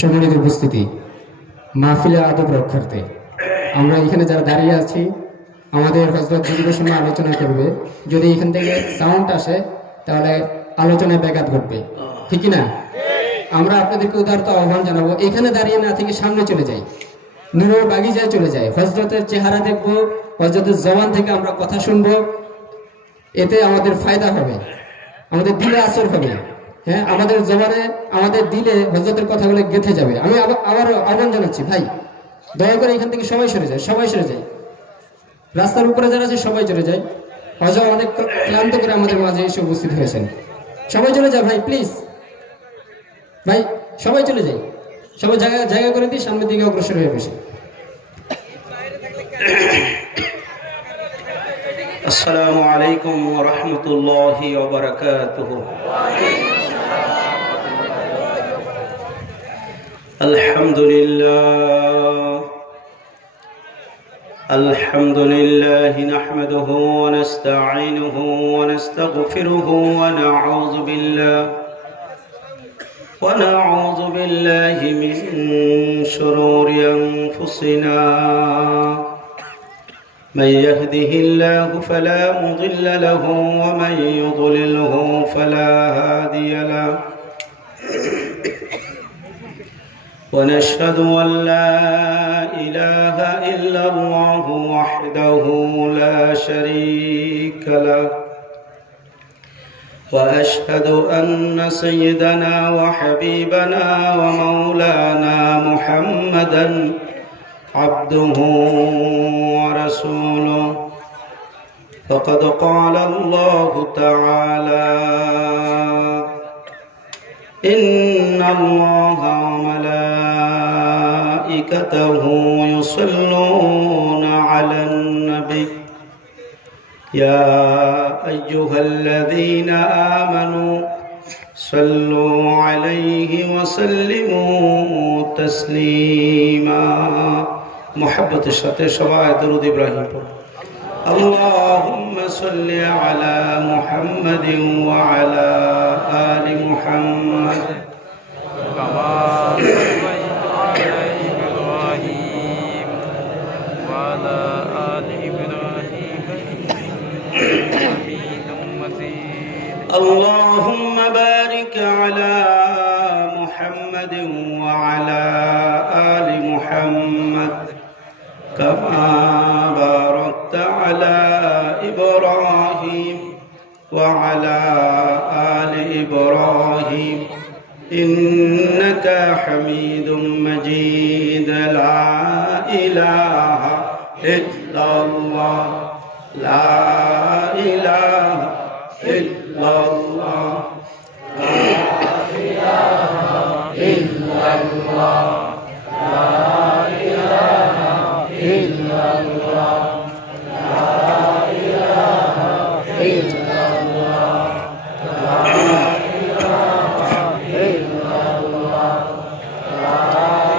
সম্মানিত উপস্থিতি, মাহফিলের আদব রক্ষার্থে আমরা এখানে যারা দাঁড়িয়ে আছি, আমাদের হযরত দীর্ঘ সময় আলোচনা করবে। যদি এখান থেকে সাউন্ড আসে তাহলে আলোচনায় ব্যাঘাত ঘটবে, ঠিক না? আমরা আপনাদেরকে উদারত আহ্বান জানাবো, এখানে দাঁড়িয়ে না থেকে সামনে চলে যাই, নূরের বাগিচায় চলে যাই, হযরতের চেহারা দেখবো, হযরতের জবান থেকে আমরা কথা শুনবো। এতে আমাদের ফায়দা হবে, আমাদের দিলে আসর হবে। হ্যাঁ, আমাদের জবানে, আমাদের দিলে হযরতের কথাগুলো গেঁথে যাবে। আমি আবারও আহ্বান জানাচ্ছি, ভাই দয়া করে এখান থেকে সবাই সরে যায়, সবাই সরে যায়। রাস্তার উপরে যারা আছে সবাই চলে যায়। হযরত অনেক ক্লান্ত করে আমাদের মাঝে এসে উপস্থিত হয়েছেন। সবাই চলে যায় ভাই, প্লিজ ভাই, সবাই চলে যায়। সবাই জায়গা করে দিই, সামনের দিকে অগ্রসর হয়ে বসে। আসসালামু আলাইকুম ওয়া রাহমাতুল্লাহি ওয়া বারাকাতুহু। আলহামদুলিল্লাহ নাহমাদুহু ওয়া নাস্তাঈনুহু ওয়া নাস্তাগফিরুহু ওয়া নাউযু বিল্লাহি মিন শুরুরি আনফুসিনা। من يهده الله فلا مضل له ومن يضلله فلا هادي له، ونشهد أن لا إله إلا الله وحده لا شريك له، وأشهد أن سيدنا وحبيبنا ومولانا محمدا عبده ورسوله. فقد قال الله تعالى: إن الله وملائكته يصلون على النبي يا أيها الذين آمنوا صلوا عليه وسلموا تسليما. محبة الشاطئ شواهد درود إبراهيم. اللهم صل على محمد وعلى آل محمد كما صليت على إبراهيم وعلى آل إبراهيم إنك حميد مجيد. اللهم بارك على محمد وعلى آل محمد كما باركت على إبراهيم وعلى آل إبراهيم إنك حميد مجيد. لا إله إلا الله، لا إله إلا الله، لا إله إلا الله، لا إله إلا الله، لا إله إلا الله، لا إله إلا الله، لا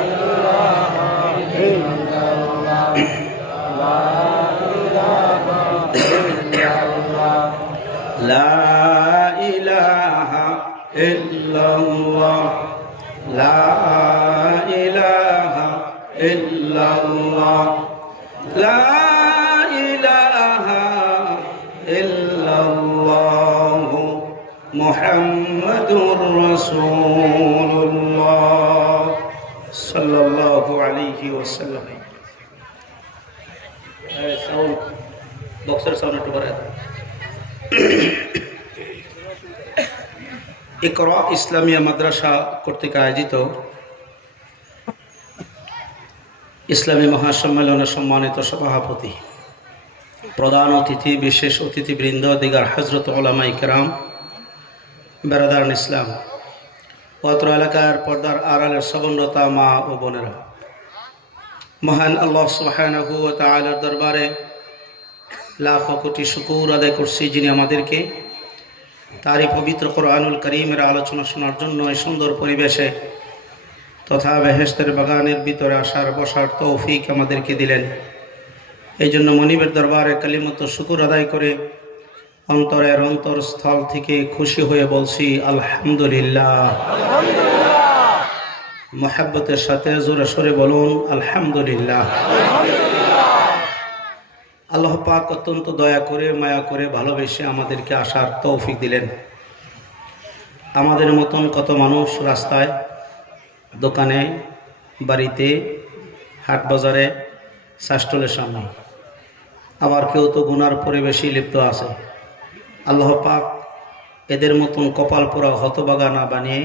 إله إلا الله، لا إله إلا الله، لا إله إلا الله، لا إله إلا الله، لا إله إلا الله، محمد رسول الله صلى الله عليه وسلم. সাউন্ড বক্সের সাউন্ড একটু বাড়ায় দাও। ইকরা ইসলামিয়া মাদ্রাসা কর্তৃক আয়োজিত ইসলামী মহাসম্মেলনের সম্মানিত সভাপতি, প্রধান অতিথি, বিশেষ অতিথিবৃন্দ, দিগার হজরত উলামায়ে কেরাম, বেরাদারান ইসলাম, অত্র এলাকার পর্দার আড়ালের সবন্নতা মা ও বোনেরা, মহান আল্লাহ সুবহানাহু ওয়া তাআলার দরবারে লাখ কোটি শুকর আদায় করছি, যিনি আমাদেরকে তারই পবিত্র কোরআনুল কারীমের আলোচনা শোনার জন্য এই সুন্দর পরিবেশে তথা বেহেশতের বাগানের ভিতরে আসার বসার তৌফিক আমাদেরকে দিলেন। এই জন্য মনিবের দরবারে কালিমত শুকর আদায় করে অন্তরের অন্তরস্থল থেকে খুশি হয়ে বলছি আলহামদুলিল্লাহ। মোহাব্বতের সাথে জোরে সরে বলুন আলহামদুলিল্লাহ। আল্লাহ পাক অত্যন্ত দয়া করে মায়া করে ভালোবেসে আমাদেরকে আসার তৌফিক দিলেন। আমাদের মতন কত মানুষ রাস্তায়, দোকানে, বাড়িতে, হাট বাজারে, শাস্টলের সামনে, আবার কেউ তো গুনার পরিবেশে লিপ্ত আছে। আল্লাহ পাক এদের মতন কপাল পোড়া হতবাগা না বানিয়ে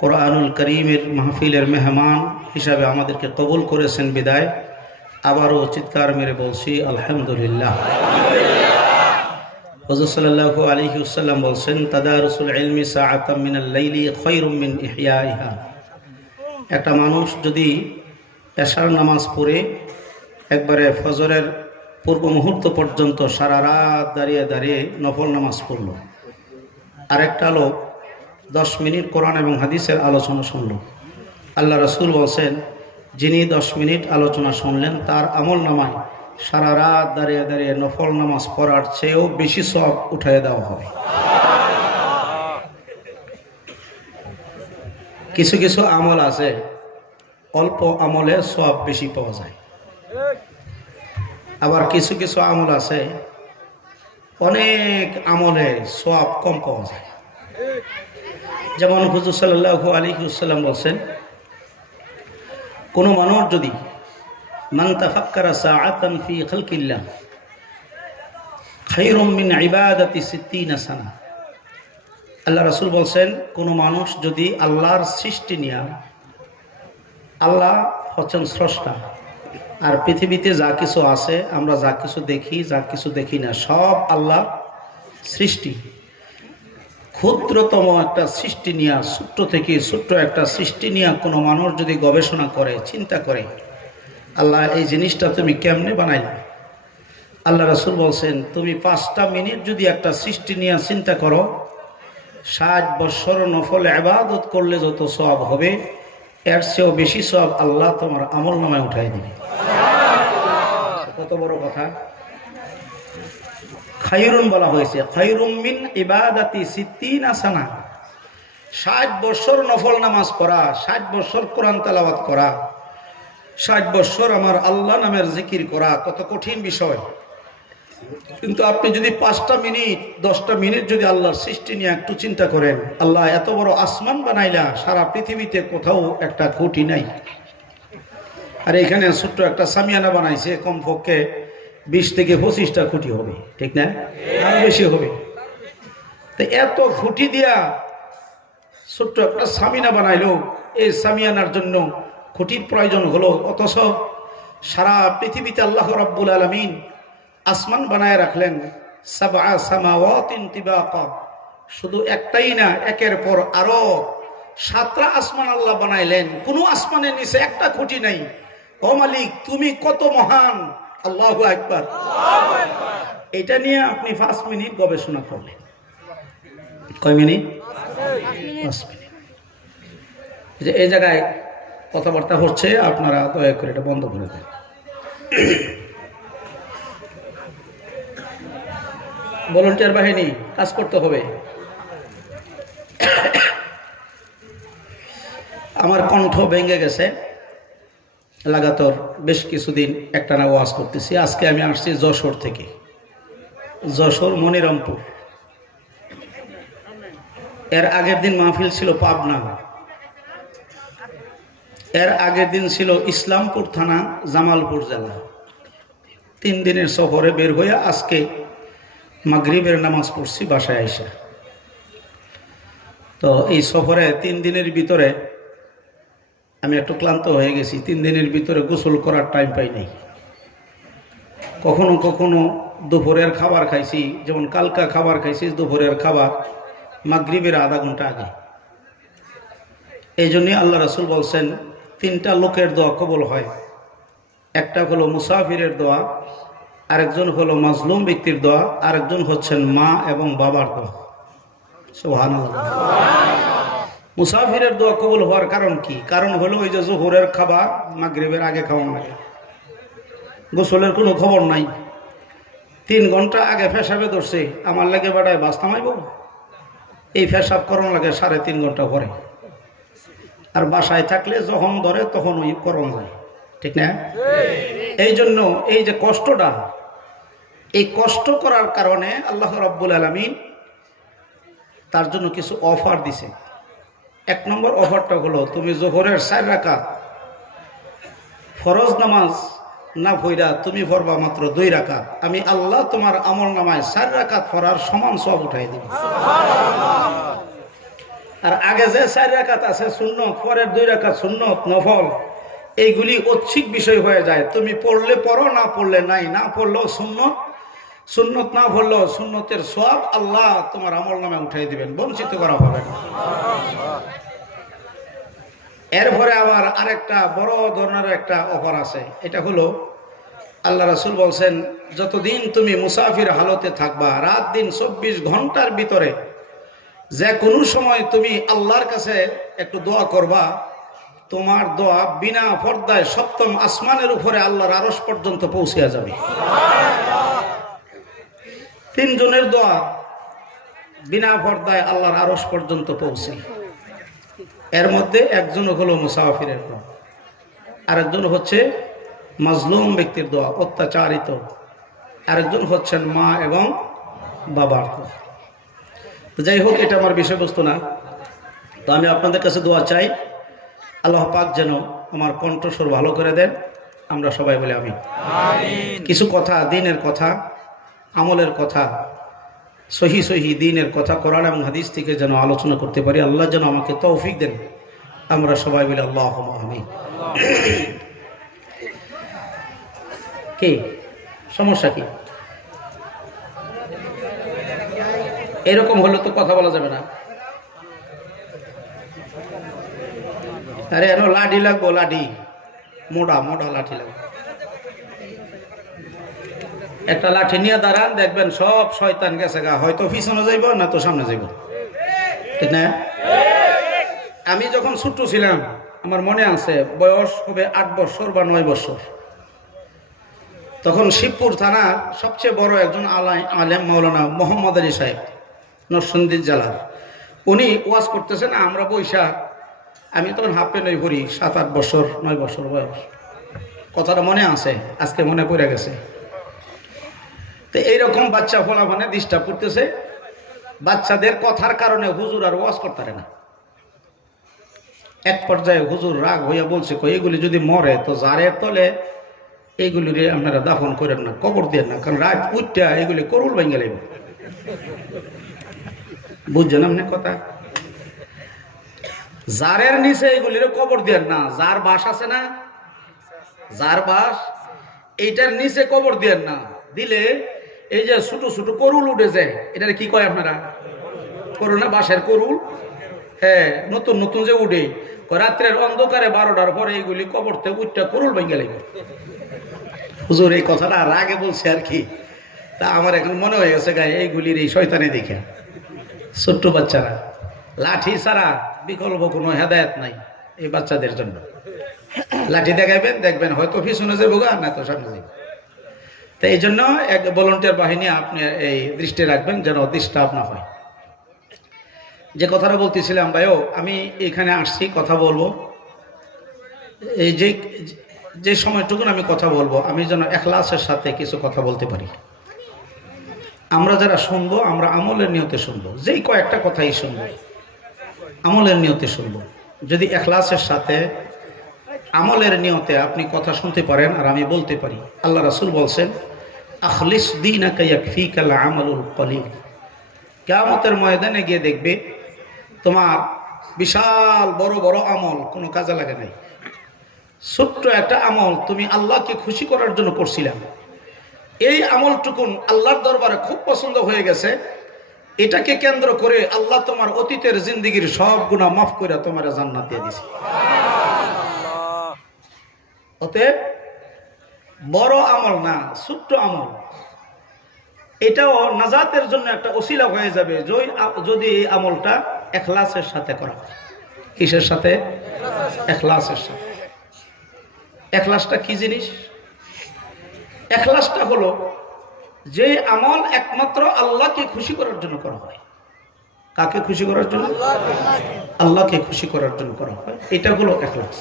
কোরআনুল কারীমের মাহফিলের মেহমান হিসাবে আমাদেরকে কবুল করেছেন বিদায় আবারও চিৎকার মেরে বলছি আলহামদুলিল্লাহ। হুজুর সাল্লাল্লাহু আলাইহি ওয়াসাল্লাম বলছেন, তাদারুসুল ইলমি সাআতাম মিনাল লাইলি খায়রুম মিন ইহইয়াইহা। একটা মানুষ যদি এশার নামাজ পড়ে একবারে ফজরের পূর্ব মুহূর্ত পর্যন্ত সারা রাত দাঁড়িয়ে দাঁড়িয়ে নফল নামাজ পড়ল, আরেকটা লোক 10 মিনিট কোরআন এবং হাদিসের আলোচনা শুনল, আল্লাহ রাসূল বলছেন, যিনি 10 মিনিট আলোচনা শুনলেন তার আমল নামায় সারা রাত দাঁড়িয়ে দাঁড়িয়ে নফল নামাজ পড়ার চেয়েও বেশি সওয়াব উঠিয়ে দেওয়া হবে। কিছু কিছু আমল আছে অল্প আমলে সওয়াব বেশি পাওয়া যায়, আবার কিছু কিছু আমল আছে অনেক আমলে সওয়াব কম পাওয়া যায়। যেমন হুজুর সাল্লাল্লাহু আলাইহি ওয়াসাল্লাম বলছেন, কোনো মানুষ যদি মান তাফাক্কারা সাআতান ফি খালকিল্লাহ খায়রুম মিন ইবাদাতি 60 সানা। আল্লাহ রাসূল বলছেন, কোনো মানুষ যদি আল্লাহর সৃষ্টি নিয়ে, আল্লাহ হচ্ছেন স্রষ্টা, আর পৃথিবীতে যা কিছু আছে, আমরা যা কিছু দেখি যা কিছু দেখি না, সব আল্লাহ সৃষ্টি। ক্ষুদ্রতম একটা সৃষ্টি নিয়ে, ছোট্ট থেকে ছোট্ট একটা সৃষ্টি নিয়ে কোনো মানুষ যদি গবেষণা করে, চিন্তা করে, আল্লাহ এই জিনিসটা তুমি কেমনে বানাইলা, আল্লাহ রাসূল বলছেন, তুমি 5টা মিনিট যদি একটা সৃষ্টি নিয়ে চিন্তা করো, 60 বছর নফল ইবাদত করলে যত সওয়াব হবে এর চেয়েও বেশি সওয়াব আল্লাহ তোমার আমল নামায় উঠাই দিবে। কত বড় কথা! খায়রুন বলা হয়েছে, খায়রুম মিন ইবাদাতি 60 সানা। 60 বছর নফল নামাজ পড়া, 60 বছর কোরআন তেলাওয়াত করা, 60 বছর আমার আল্লাহ নামের জিকির করা কত কঠিন বিষয়। কিন্তু আপনি যদি 5টা মিনিট 10টা মিনিট যদি আল্লাহর সৃষ্টি নিয়ে একটু চিন্তা করেন, আল্লাহ এত বড় আসমান বানাইলা, সারা পৃথিবীতে কোথাও একটা খুঁটি নাই, আর এখানে ছোট্ট একটা সামিয়ানা বানাইছে, কমপক্ষে 20 থেকে 25টা খুঁটি হবে, ঠিক না? আরো বেশি হবে। তো এত খুঁটি দিয়া ছোট্ট একটা সামিয়ানা বানাইলো, এই সামিয়ানার জন্য খুঁটির প্রয়োজন হলো, অথচ সারা পৃথিবীতে আল্লাহ রাব্বুল আলামিন আসমান বানায় রাখলেন 7 সামাওয়াতিন তিবাকা। শুধু একটাই না, একের পর আরো 7টা আসমান আল্লাহ বানাইলেন, কোনো আসমানের নিচে একটা খুঁটি নাই। ও মালিক, তুমি কত মহান! আল্লাহু আকবার। এটা নিয়ে আপনি 5 মিনিট গবেষণা করলেন। কয় মিনিট? 5 মিনিট। যে এই জায়গায় কথাবার্তা হচ্ছে, আপনারা দয়া করে এটা বন্ধ করে দেন। ভলান্টিয়ার বাহিনী, কাজ করতে হবে। আমার কণ্ঠ ভেঙে গেছে, লাগাতার বেশ কিছুদিন একটানা ওয়াজ করতেছি। আজকে আমি আসছি যশোর থেকে, যশোর মনিরামপুর। এর আগের দিন মাহফিল ছিল পাবনা, এর আগের দিন ছিল ইসলামপুর থানা, জামালপুর জেলা। 3 দিনের সফরে বের হয়ে আজকে মাগরিবের নামাজ পড়ছি বাসায় আইসা। তো এই সফরে 3 দিনের ভিতরে আমি একটু ক্লান্ত হয়ে গেছি। 3 দিনের ভিতরে গোসল করার টাইম পাই নাই। কখনো কখনো দুপুরের খাবার খাইছি, যেমন কালকা খাবার খাইছি দুপুরের খাবার মাগরিবের আধা ঘন্টা আগে। এই জন্যই আল্লাহ রাসূল বলছেন 3টা লোকের দোয়া কবুল হয়। একটা হলো মুসাফিরের দোয়া, আরেকজন হলো মাজলুম ব্যক্তির দোয়া, আরেকজন হচ্ছেন মা এবং বাবার দোয়া। সুবহানাল্লাহ। মুসাফিরের দোয়া কবুল হওয়ার কারণ কি? কারণ হলো ওই যে জোহরের খাবার মাগরিবের আগে খাওয়া লাগে, গোসলের কোনো খবর নাই, 3 ঘন্টা আগে পেশাবে ধরছে, আমার লাগে বাড়ায় বাস থামাইব, এই পেশাব করণ লাগে 3.5 ঘন্টা পরে। আর বাসায় থাকলে যখন ধরে তখন ওই করণ যায়, ঠিক না? এই জন্য এই যে কষ্টটা, এই কষ্ট করার কারণে আল্লাহ রাব্বুল আলামিন তার জন্য কিছু অফার দিছে। 1 নম্বর অফারটা হলো তুমি জোহরের 4 রাকাত ফরজ নামাজ না পড়া তুমি পড়বা মাত্র 2 রাকাত, আমি আল্লাহ তোমার আমল নামায় 4 রাকাত পড়ার সমান সওয়াব উঠাই দিব। আর আগে যে 4 রাকাত আছে সুন্নত, পরের 2 রাকাত সুন্নত নফল, এইগুলি ঐচ্ছিক বিষয় হয়ে যায়। তুমি পড়লে পড়ো, না পড়লে নাই, না পড়লেও সুন্নত, সুন্নত না পড়লেও সুন্নতের সওয়াব আল্লাহ তোমার আমল নামে উঠাই দিবেন, বঞ্চিত করা হবে না। এরপরে আবার আরেকটা বড় ধরনের একটা অফার আছে, এটা হলো আল্লাহ রাসূল বলছেন যতদিন তুমি মুসাফির হালতে থাকবা, রাত দিন 24 ঘন্টার ভিতরে যে কোনো সময় তুমি আল্লাহর কাছে একটু দোয়া করবা, তোমার দোয়া বিনা পর্দায় 7ম আসমানের উপরে আল্লাহর আরশ পর্যন্ত পৌঁছে যাবে। 3 জনের দোয়া বিনা পর্দায় আল্লাহর আরশ পর্যন্ত পৌঁছে। এর মধ্যে একজন হলো মুসাফিরের দোয়া, আরেকজন হচ্ছে মাজলুম ব্যক্তির দোয়া, অত্যাচারিত, আরেকজন হচ্ছেন মা এবং বাবার দোয়া। তো যাই হোক, এটা আমার বিষয়বস্তু না। তো আমি আপনাদের কাছে দোয়া চাই, আল্লাহ পাক যেন আমার কণ্ঠস্বর ভালো করে দেন। আমরা সবাই বলে আমিন। কিছু কথা, দিনের কথা, আমলের কথা, সহি সহি দিনের কথা, কোরআন এবং হাদিস থেকে যেন আলোচনা করতে পারি। আল্লাহ যেন আমাকে তৌফিক দেন। আমরা সবাই বলে আল্লাহুম্মা আমিন। কি সমস্যা কি? এরকম হলে তো কথা বলা যাবে না। আরে এনো লাঠি লাগবো, লাঠি মোটা মোটা লাঠি লাগবে। একটা লাঠি নিয়ে দাঁড়ান, দেখবেন সব শয়তান গেছে গা, হয়তো পিছনে যাইব না তো সামনে যাইব, ঠিক না? আমি যখন ছোট্ট ছিলাম, আমার মনে আছে বয়স হবে 8 বছর বা 9 বছর, তখন শিবপুর থানার সবচেয়ে বড় একজন আলেম মাওলানা মোহাম্মদ আলী সাহেব, নরসিংদী জেলার, উনি ওয়াজ করতেছেন, আমরা বৈশা, আমি তখন হাফ প্যান্ট পরি, 7-8 বছর 9 বছর বয়স। কথাটা মনে আছে, আজকে মনে পড়ে গেছে। তো এইরকম বাচ্চা ফলাফানে ডিস্টার্ব করতেছে, বাচ্চাদের কথার কারণে হুজুর আর ওয়াজ করতে পারে না। এক পর্যায়ে হুজুর রাগ হইয়া বলছে, এগুলি যদি মরে তো জারের তলে এইগুলি আপনারা দাফন করেন না, কবর দেন না, কারণ রাত উঠটা এগুলি করুল ভেঙে লাগবে। বুঝছেন আপনি কথা? জারের নিচে এগুলির কবর দেন না, যার বাস আছে না, যার বাস, এইটার নিচে কবর দেন না, দিলে এই যে ছোট ছোট করুল উঠে যায়, এটার কি কয় আপনারা? করুল না, বাঁশের করুল। হ্যাঁ, নতুন নতুন যে উঠে, রাত্রের অন্ধকারে 12টার পরে এইগুলি কবরতে উঠটা করুল ভেঙে লাগবে। হুজুর এই কথাটা আর আগে বলছে আর কি, তা আমার এখন মনে হয়ে গেছে গায়ে এইগুলির এই শয়তানি দেখে। ছোট্ট বাচ্চারা, লাঠি ছাড়া বিকল্প কোনো হেদায়েত নাই এই বাচ্চাদের জন্য। লাঠি দেখাইবেন, দেখবেন হয়তো পিছনে যাবো গা, না তো সামনে যাবো। তো এই জন্য এক ভলান্টিয়ার বাহিনী আপনি এই দৃষ্টি রাখবেন যেন ডিস্টার্ব না হয়। যে কথাটা বলতেছিলাম ভাইও, আমি এখানে আসছি কথা বলবো, এই যে সময়টুকুন আমি কথা বলবো, আমি যেন ইখলাসের সাথে কিছু কথা বলতে পারি। আমরা যারা শুনবো, আমরা আমলের নিয়তে শুনবো, যেই কয়েকটা কথাই শুনবো আমলের নিয়তে শুনবো। যদি ইখলাসের সাথে আমলের নিয়তে আপনি কথা শুনতে পারেন আর আমি বলতে পারি, আল্লাহ রাসূল বলছেন, আখলিস দীনাকা ইয়াকফিকাল আমালুল কলিল। কিয়ামতের ময়দানে গিয়ে দেখবে তোমার বিশাল বড় বড় আমল কোনো কাজে লাগে নাই, ছোট্ট একটা আমল তুমি আল্লাহকে খুশি করার জন্য করছিলাম, এই আমলটুকুন আল্লাহর দরবারে খুব পছন্দ হয়ে গেছে, এটাকে কেন্দ্র করে আল্লাহ তোমার অতীতের জিন্দেগির সব গুনাহ মাফ করে তোমার জান্নাত দিয়ে দিছে। অতএব বড় আমল না, ছোট্ট আমল, এটাও নাজাতের জন্য একটা ওসিলা হয়ে যাবে যদি এই আমলটা ইখলাসের সাথে করা হয়। কিসের সাথে? ইখলাসের সাথে। ইখলাসটা কি জিনিস? ইখলাসটা হলো যে আমল একমাত্র আল্লাহকে খুশি করার জন্য করা হয়। কাকে খুশি করার জন্য? আল্লাহকে খুশি করার জন্য করা হয়। এটা হলো ইখলাস।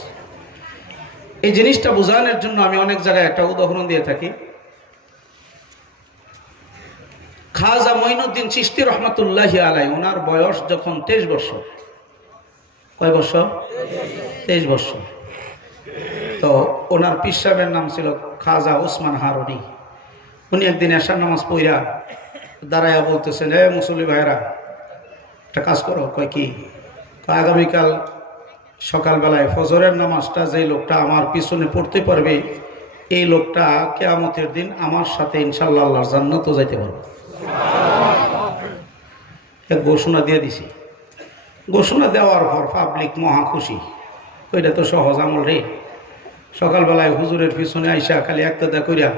এই জিনিসটা বোঝানোর জন্য আমি অনেক জায়গায় একটা উদাহরণ দিয়ে থাকি। খাজা মঈনুদ্দিন চিশতি রহমাতুল্লাহি আলাইহি, ওনার বয়স যখন 23 বছর। কয় বছর? 23 বছর। তো ওনার পীর সাহেবের নাম ছিল খাজা ওসমান হারুনি। উনি একদিন এশার নামাজ পড়া দাঁড়াইয়া বলতেছেন, হে মুসল্লি ভাইরা, একটা কাজ করো। কয় কি? আগামীকাল সকালবেলায় ফজরের নামাজটা যে লোকটা আমার পিছনে পড়তে পারবে, এই লোকটা কিয়ামতের দিন আমার সাথে ইনশাআল্লাহ আল্লাহর জান্নাতে যাইতে পারবে। এক ঘোষণা দিয়ে দিছি। ঘোষণা দেওয়ার পর পাবলিক মহা খুশি। ওইটা তো সহজ আমল রে। সকালবেলায় হুজুরের পিছনে আইসা খালি একটা কইরা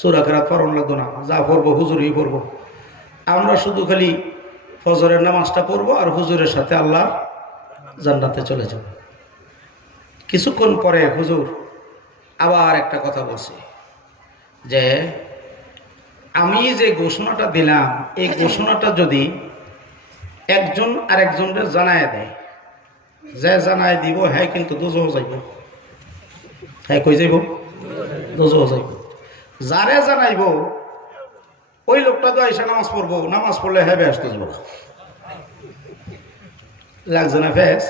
সূরা কেরাত পড়ন লাগতো না, যা পড়বো হুজুরই পড়বো। আমরা শুধু খালি ফজরের নামাজটা পড়বো আর হুজুরের সাথে আল্লাহ জান্নাতে চলে যাব। কিছুক্ষণ পরে হুজুর আবার একটা কথা বলছে যে আমি যে ঘোষণাটা দিলাম, এই ঘোষণাটা যদি একজন আরেকজনকে জানায় দেয়, যে জানায় দিব হ্যাঁ কিন্তু দোজখে যাইব। হ্যাঁ কই যাইব? দোজখে যাইব। যারে জানাইব ওই লোকটা তো এসে নামাজ পড়বো, নামাজ পড়লে হ্যাঁ বেহেশতে যাব। লাগছে না ফেস?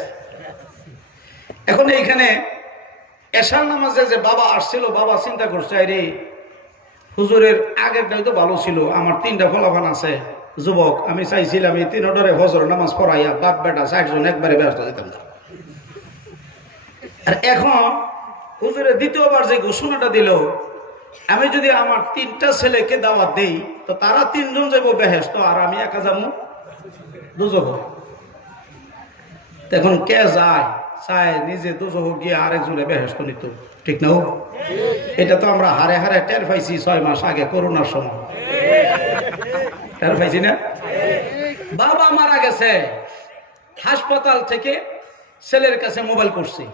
এখন এইখানে এশার নামাজে যে বাবা আসছিল, বাবা চিন্তা করছে, আরে হুজুরের আগেরটাই তো ভালো ছিল, আমার 3টা ফলাফান আছে যুবক, আমি চাইছিলাম এই 3টারে ফজর নামাজ পড়াইয়া বাপ বেটা 4 জন একবারে ব্যস্ত দিতাম না। আর এখন হুজুরের দ্বিতীয়বার যে ঘোষণাটা দিল, আমি যদি আমার 3টা ছেলেকে দাওয়াত দেই তো তারা 3 জন যাবো বেহেশত আর আমি একা যাবো দোজখে। এখন কে যায়? চায় নিজে দোজখে গিয়ে আরেকজনে বেহেশত নিত। ঠিক না? এটা তো আমরা হারে হারে টের পাইছি 6 মাস আগে করোনার সময়। টের পাইছি না? বাবা মারা গেছে, হাসপাতাল থেকে ছেলের কাছে মোবাইল করছি,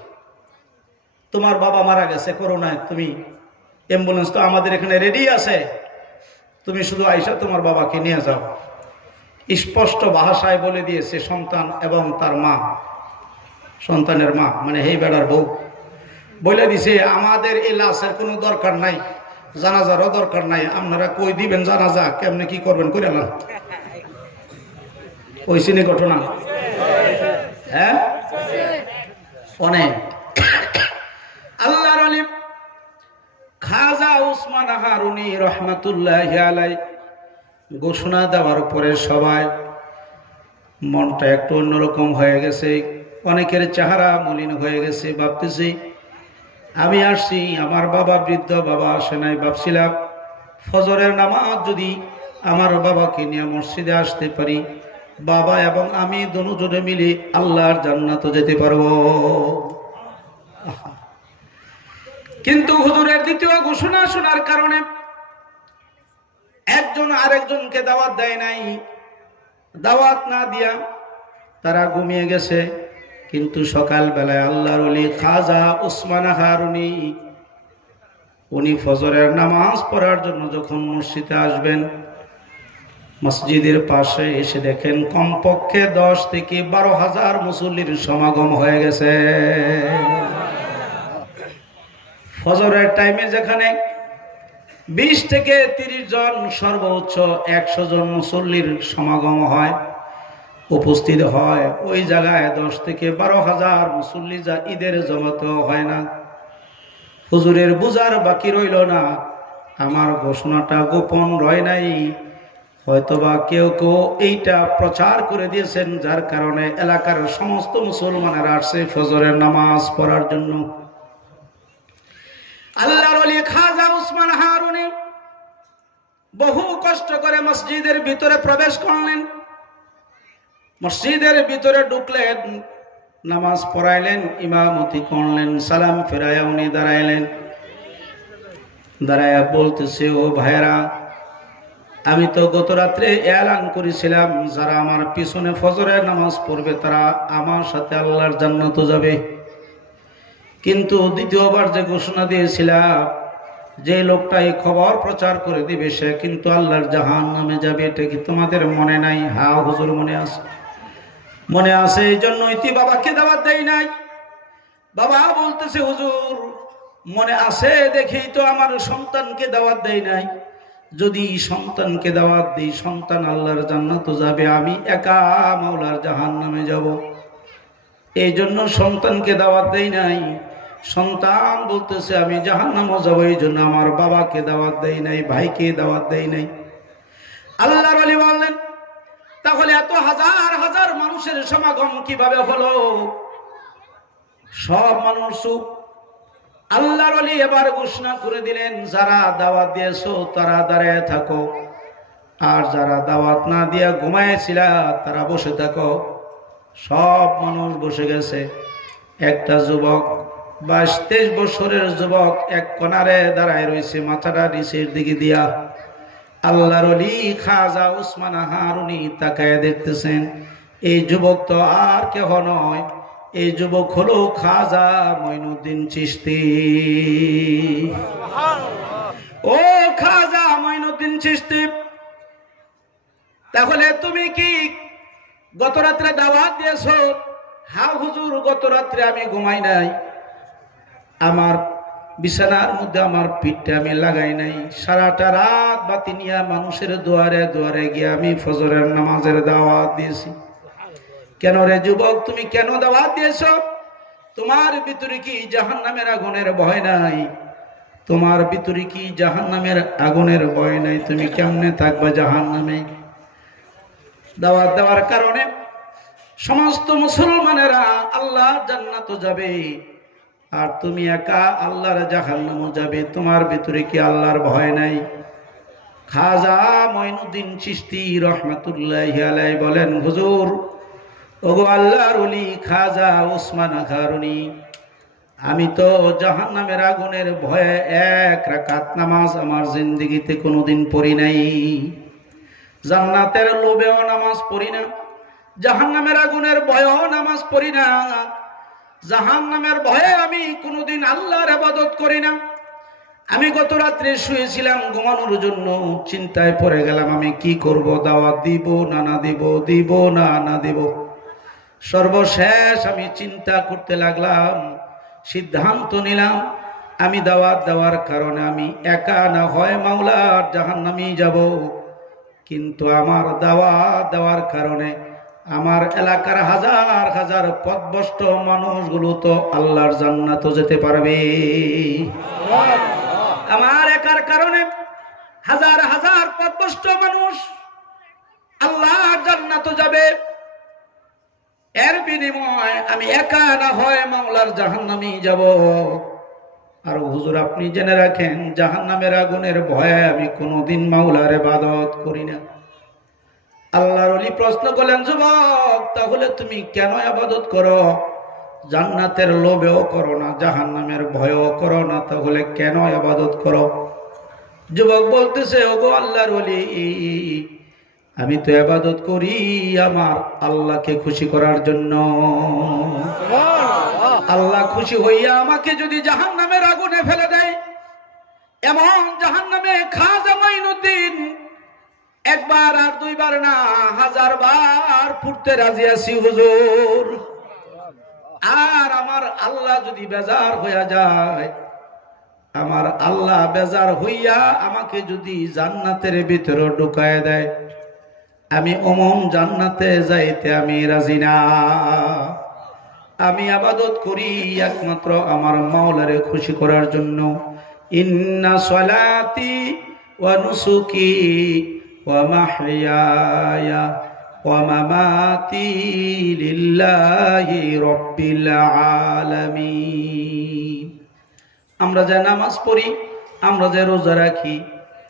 তোমার বাবা মারা গেছে করোনায়, তুমি অ্যাম্বুলেন্স তো আমাদের এখানে রেডি আছে, তুমি শুধু আইসা তোমার বাবাকে নিয়ে যাও। স্পষ্ট ভাষায় বলে দিয়েছে সন্তান এবং তার মা, সন্তানের মা মানে এই বেড়ার বউ বলে দিছে, আমাদের এই লাশের কোনো দরকার নাই, জানাজারও দরকার নাই, আপনারা কই দিবেন জানাজা, কেমনে কি করবেন করে না। ওই সিনে ঘটনা হ্যাঁ অনেক। আল্লাহর আলিম খাজা ওসমান হারুনি রহমাতুল্লাহি আলাইহি ঘোষণা দেওয়ার পরে সবাই মনটা একটু অন্যরকম হয়ে গেছে। অনেকের চেহারা মলিন হয়ে গেছে। ভাবতেছি আমি আসছি, আমার বাবা বৃদ্ধ বাবা আসে নাই, ভাবছিলাম ফজরের নামাজ যদি আমার বাবাকে নিয়ে মসজিদে আসতে পারি, বাবা এবং আমি দুজনে মিলে আল্লাহর জান্নাতে যেতে পারবো। কিন্তু হুজুরের দ্বিতীয় ঘোষণা শোনার কারণে একজন আরেকজনকে দাওয়াত দেয় নাই। দাওয়াত না দিয়া তারা ঘুমিয়ে গেছে। কিন্তু সকাল বেলায় আল্লাহর ওলি খাজা ওসমান হারুনি উনি ফজরের নামাজ পড়ার জন্য যখন মসজিদে আসবেন, মসজিদের পাশে এসে দেখেন কমপক্ষে 10 থেকে 12,000 মুসল্লির সমাগম হয়ে গেছে। ফজরের টাইমে যেখানে 20 থেকে 30 জন সর্বোচ্চ 100 জন মুসল্লির সমাগম হয়, উপস্থিত হয়, ওই জায়গায় 10 থেকে 12,000 মুসল্লি যা ঈদের জমাতেও হয় না। হুজুরের বুঝার বাকি রইল না, আমার ঘোষণাটা গোপন রয় নাই, হয়তোবা কেউ কেউ এইটা প্রচার করে দিয়েছেন, যার কারণে এলাকার সমস্ত মুসলমানেরা আসছে ফজরের নামাজ পড়ার জন্য। আল্লাহর ওলি খাজা ওসমান হারুনি বহু কষ্ট করে মসজিদের ভিতরে প্রবেশ করলেন। মসজিদের ভিতরে ঢুকলেন, নামাজ পড়াইলেন, ইমামতি করলেন, সালাম ফেরায়া উনি দাঁড়াইলেন। দাঁড়ায়া বলতেছে, ও ভাইরা, আমি তো গত রাত্রে এলান করেছিলাম যারা আমার পিছনে ফজরের নামাজ পড়বে তারা আমার সাথে আল্লাহর জান্নাতে যাবে। কিন্তু দ্বিতীয়বার যে ঘোষণা দিয়েছিলাম যে লোকটা এই খবর প্রচার করে দিবে সে কিন্তু আল্লাহর জাহান্নামে যাবে, এটা কি তোমাদের মনে নাই? হ্যাঁ হুজুর মনে আছে। মনে আছে, এই জন্য ইতি বাবাকে দাওয়াত দেই নাই। বাবা বলতেছে, হুজুর মনে আছে দেখেই তো আমার সন্তানকে দাওয়াত দেই নাই। যদি সন্তানকে দাওয়াত দিই সন্তান আল্লাহর জান্নাতে যাবে, আমি একা মাওলার জাহান্নামে যাব। এই জন্য সন্তানকে দাওয়াত দেই নাই। সন্তান বলতেছে আমি জাহান্নামে যাব, এই জন্য আমার বাবাকে দাওয়াত দেই নাই, ভাইকে দাওয়াত দেই নাই। আল্লাহর ওলি বললেন, তাহলে এত হাজার হাজার মানুষের সমাগম কিভাবে হলো? সব মানুষ চুপ। আল্লাহর ওলি এবার ঘোষণা করে দিলেন, যারা দাওয়াত দিয়েছো তারা দাঁড়ায় থাকো, আর যারা দাওয়াত না দিয়া ঘুমাইছিল তারা বসে থাকো। সব মানুষ বসে গেছে। একটা যুবক 22-23 বছরের যুবক এক কোণারে দাঁড়ায় রয়েছে, মাথাটা নিচের দিকে দিয়া। আল্লাহর ওলি খাজা উসমান হারুনি তাকায় দেখতেছেন। এই যুবক তো আর কেহ নয়, এই যুবক হলো খাজা মঈনুদ্দিন চিশতি। ও খাজা মঈনুদ্দিন চিশতি, তাহলে তুমি কি গত রাত্রে দাওয়াত দিয়েছো? হ্যাঁ হুজুর, গত রাত্রে আমি ঘুমাই নাই, আমার বিছানার মধ্যে আমার পিঠটা আমি লাগাই নাই, সারাটা রাত বাতি নিয়ে মানুষের দুয়ারে দুয়ারে গিয়ে আমি ফজরের নামাজের দাওয়াত দিয়েছি। কেন রে যুবক, তুমি কেন দাওয়াত দিয়েছ? তোমার ভিতরে কি জাহান্নামের আগুনের ভয় নাই? তোমার ভিতরে কি জাহান্নামের আগুনের ভয় নাই? তুমি কেমনে থাকবা জাহান্নামে? দাওয়াত দেওয়ার কারণে সমস্ত মুসলমানেরা আল্লাহ জান্নাতে যাবে, আর তুমি একা আল্লাহর জাহান্নামে যাবে। তোমার ভিতরে কি আল্লাহর ভয় নাই? খাজা মঈনুদ্দিন চিশতি রহমাতুল্লাহি আলাইহি বলেন, হুজুর, ওগো আল্লাহর ওলি খাজা উসমান হারুনি, আমি তো জাহান্নামের আগুনের ভয়ে এক রাকাত নামাজ আমার জিন্দেগিতে কোনোদিন পড়ি নাই। জান্নাতের লোভেও নামাজ পড়ি না, জাহান্নামের আগুনের ভয়েও নামাজ পড়ি না। জাহান্নামের ভয়ে আমি কোনোদিন আল্লাহর ইবাদত করি না। আমি গত রাত্রে শুয়েছিলাম ঘুমানোর জন্য, চিন্তায় পড়ে গেলাম আমি কি করব, দাওয়াত দিব না না দিব, দিব না না দিব। সর্বশেষ আমি চিন্তা করতে লাগলাম, সিদ্ধান্ত নিলাম আমি দাওয়াত দেওয়ার কারণে আমি একা না হয় মাওলার জাহান্নামে যাব, কিন্তু আমার দাওয়াত দেওয়ার কারণে আমার এলাকার হাজার হাজার পথভ্রষ্ট মানুষগুলো তো আল্লাহর জান্নাতে যেতে পারবে। আমার একার কারণে হাজার হাজার পথভ্রষ্ট মানুষ আল্লাহর জান্নাতে যাবে, এর বিনিময়ে আমি একা না হয় মাওলার জাহান্নামে যাব। আর হুজুর আপনি জেনে রাখেন, জাহান্নামের আগুনের ভয়ে আমি কোনোদিন মাওলার ইবাদত করি না। আল্লাহর ওলি প্রশ্ন করলেন, যুবক, তাহলে তুমি কেন ইবাদত করো? জান্নাতের লোভেও করো না, জাহান্নামের ভয়ও করো না, তাহলে কেন ইবাদত করো? যুবক বলতেছে, ওগো আল্লাহর ওলি, আমি তো ইবাদত করি আমার আল্লাহকে খুশি করার জন্য। আল্লাহ খুশি হইয়া আমাকে যদি জাহান্নামের আগুনে ফেলে দেয়, এমন জাহান্নামে খাজা মঈনুদ্দিন একবার আর দুইবার না, হাজার বার ফুটতে রাজি আছি হুজুর। আর আমার আল্লাহ যদি বেজার হইয়া যায়, আমার আল্লাহ বেজার হইয়া আমাকে যদি জান্নাতের ভিতরে ঢুকায় দেয়, আমি অমন জান্নাতে যাইতে আমি রাজি না। আমি ইবাদত করি একমাত্র আমার মাওলারে খুশি করার জন্য। ইন্না সলাতি ওয়া নুসুকি ওয়া মাহইয়ায়া ওয়া মামাতি লিল্লাহি রাব্বিল আলামিন। আমরা যে নামাজ পড়ি, আমরা যে রোজা রাখি,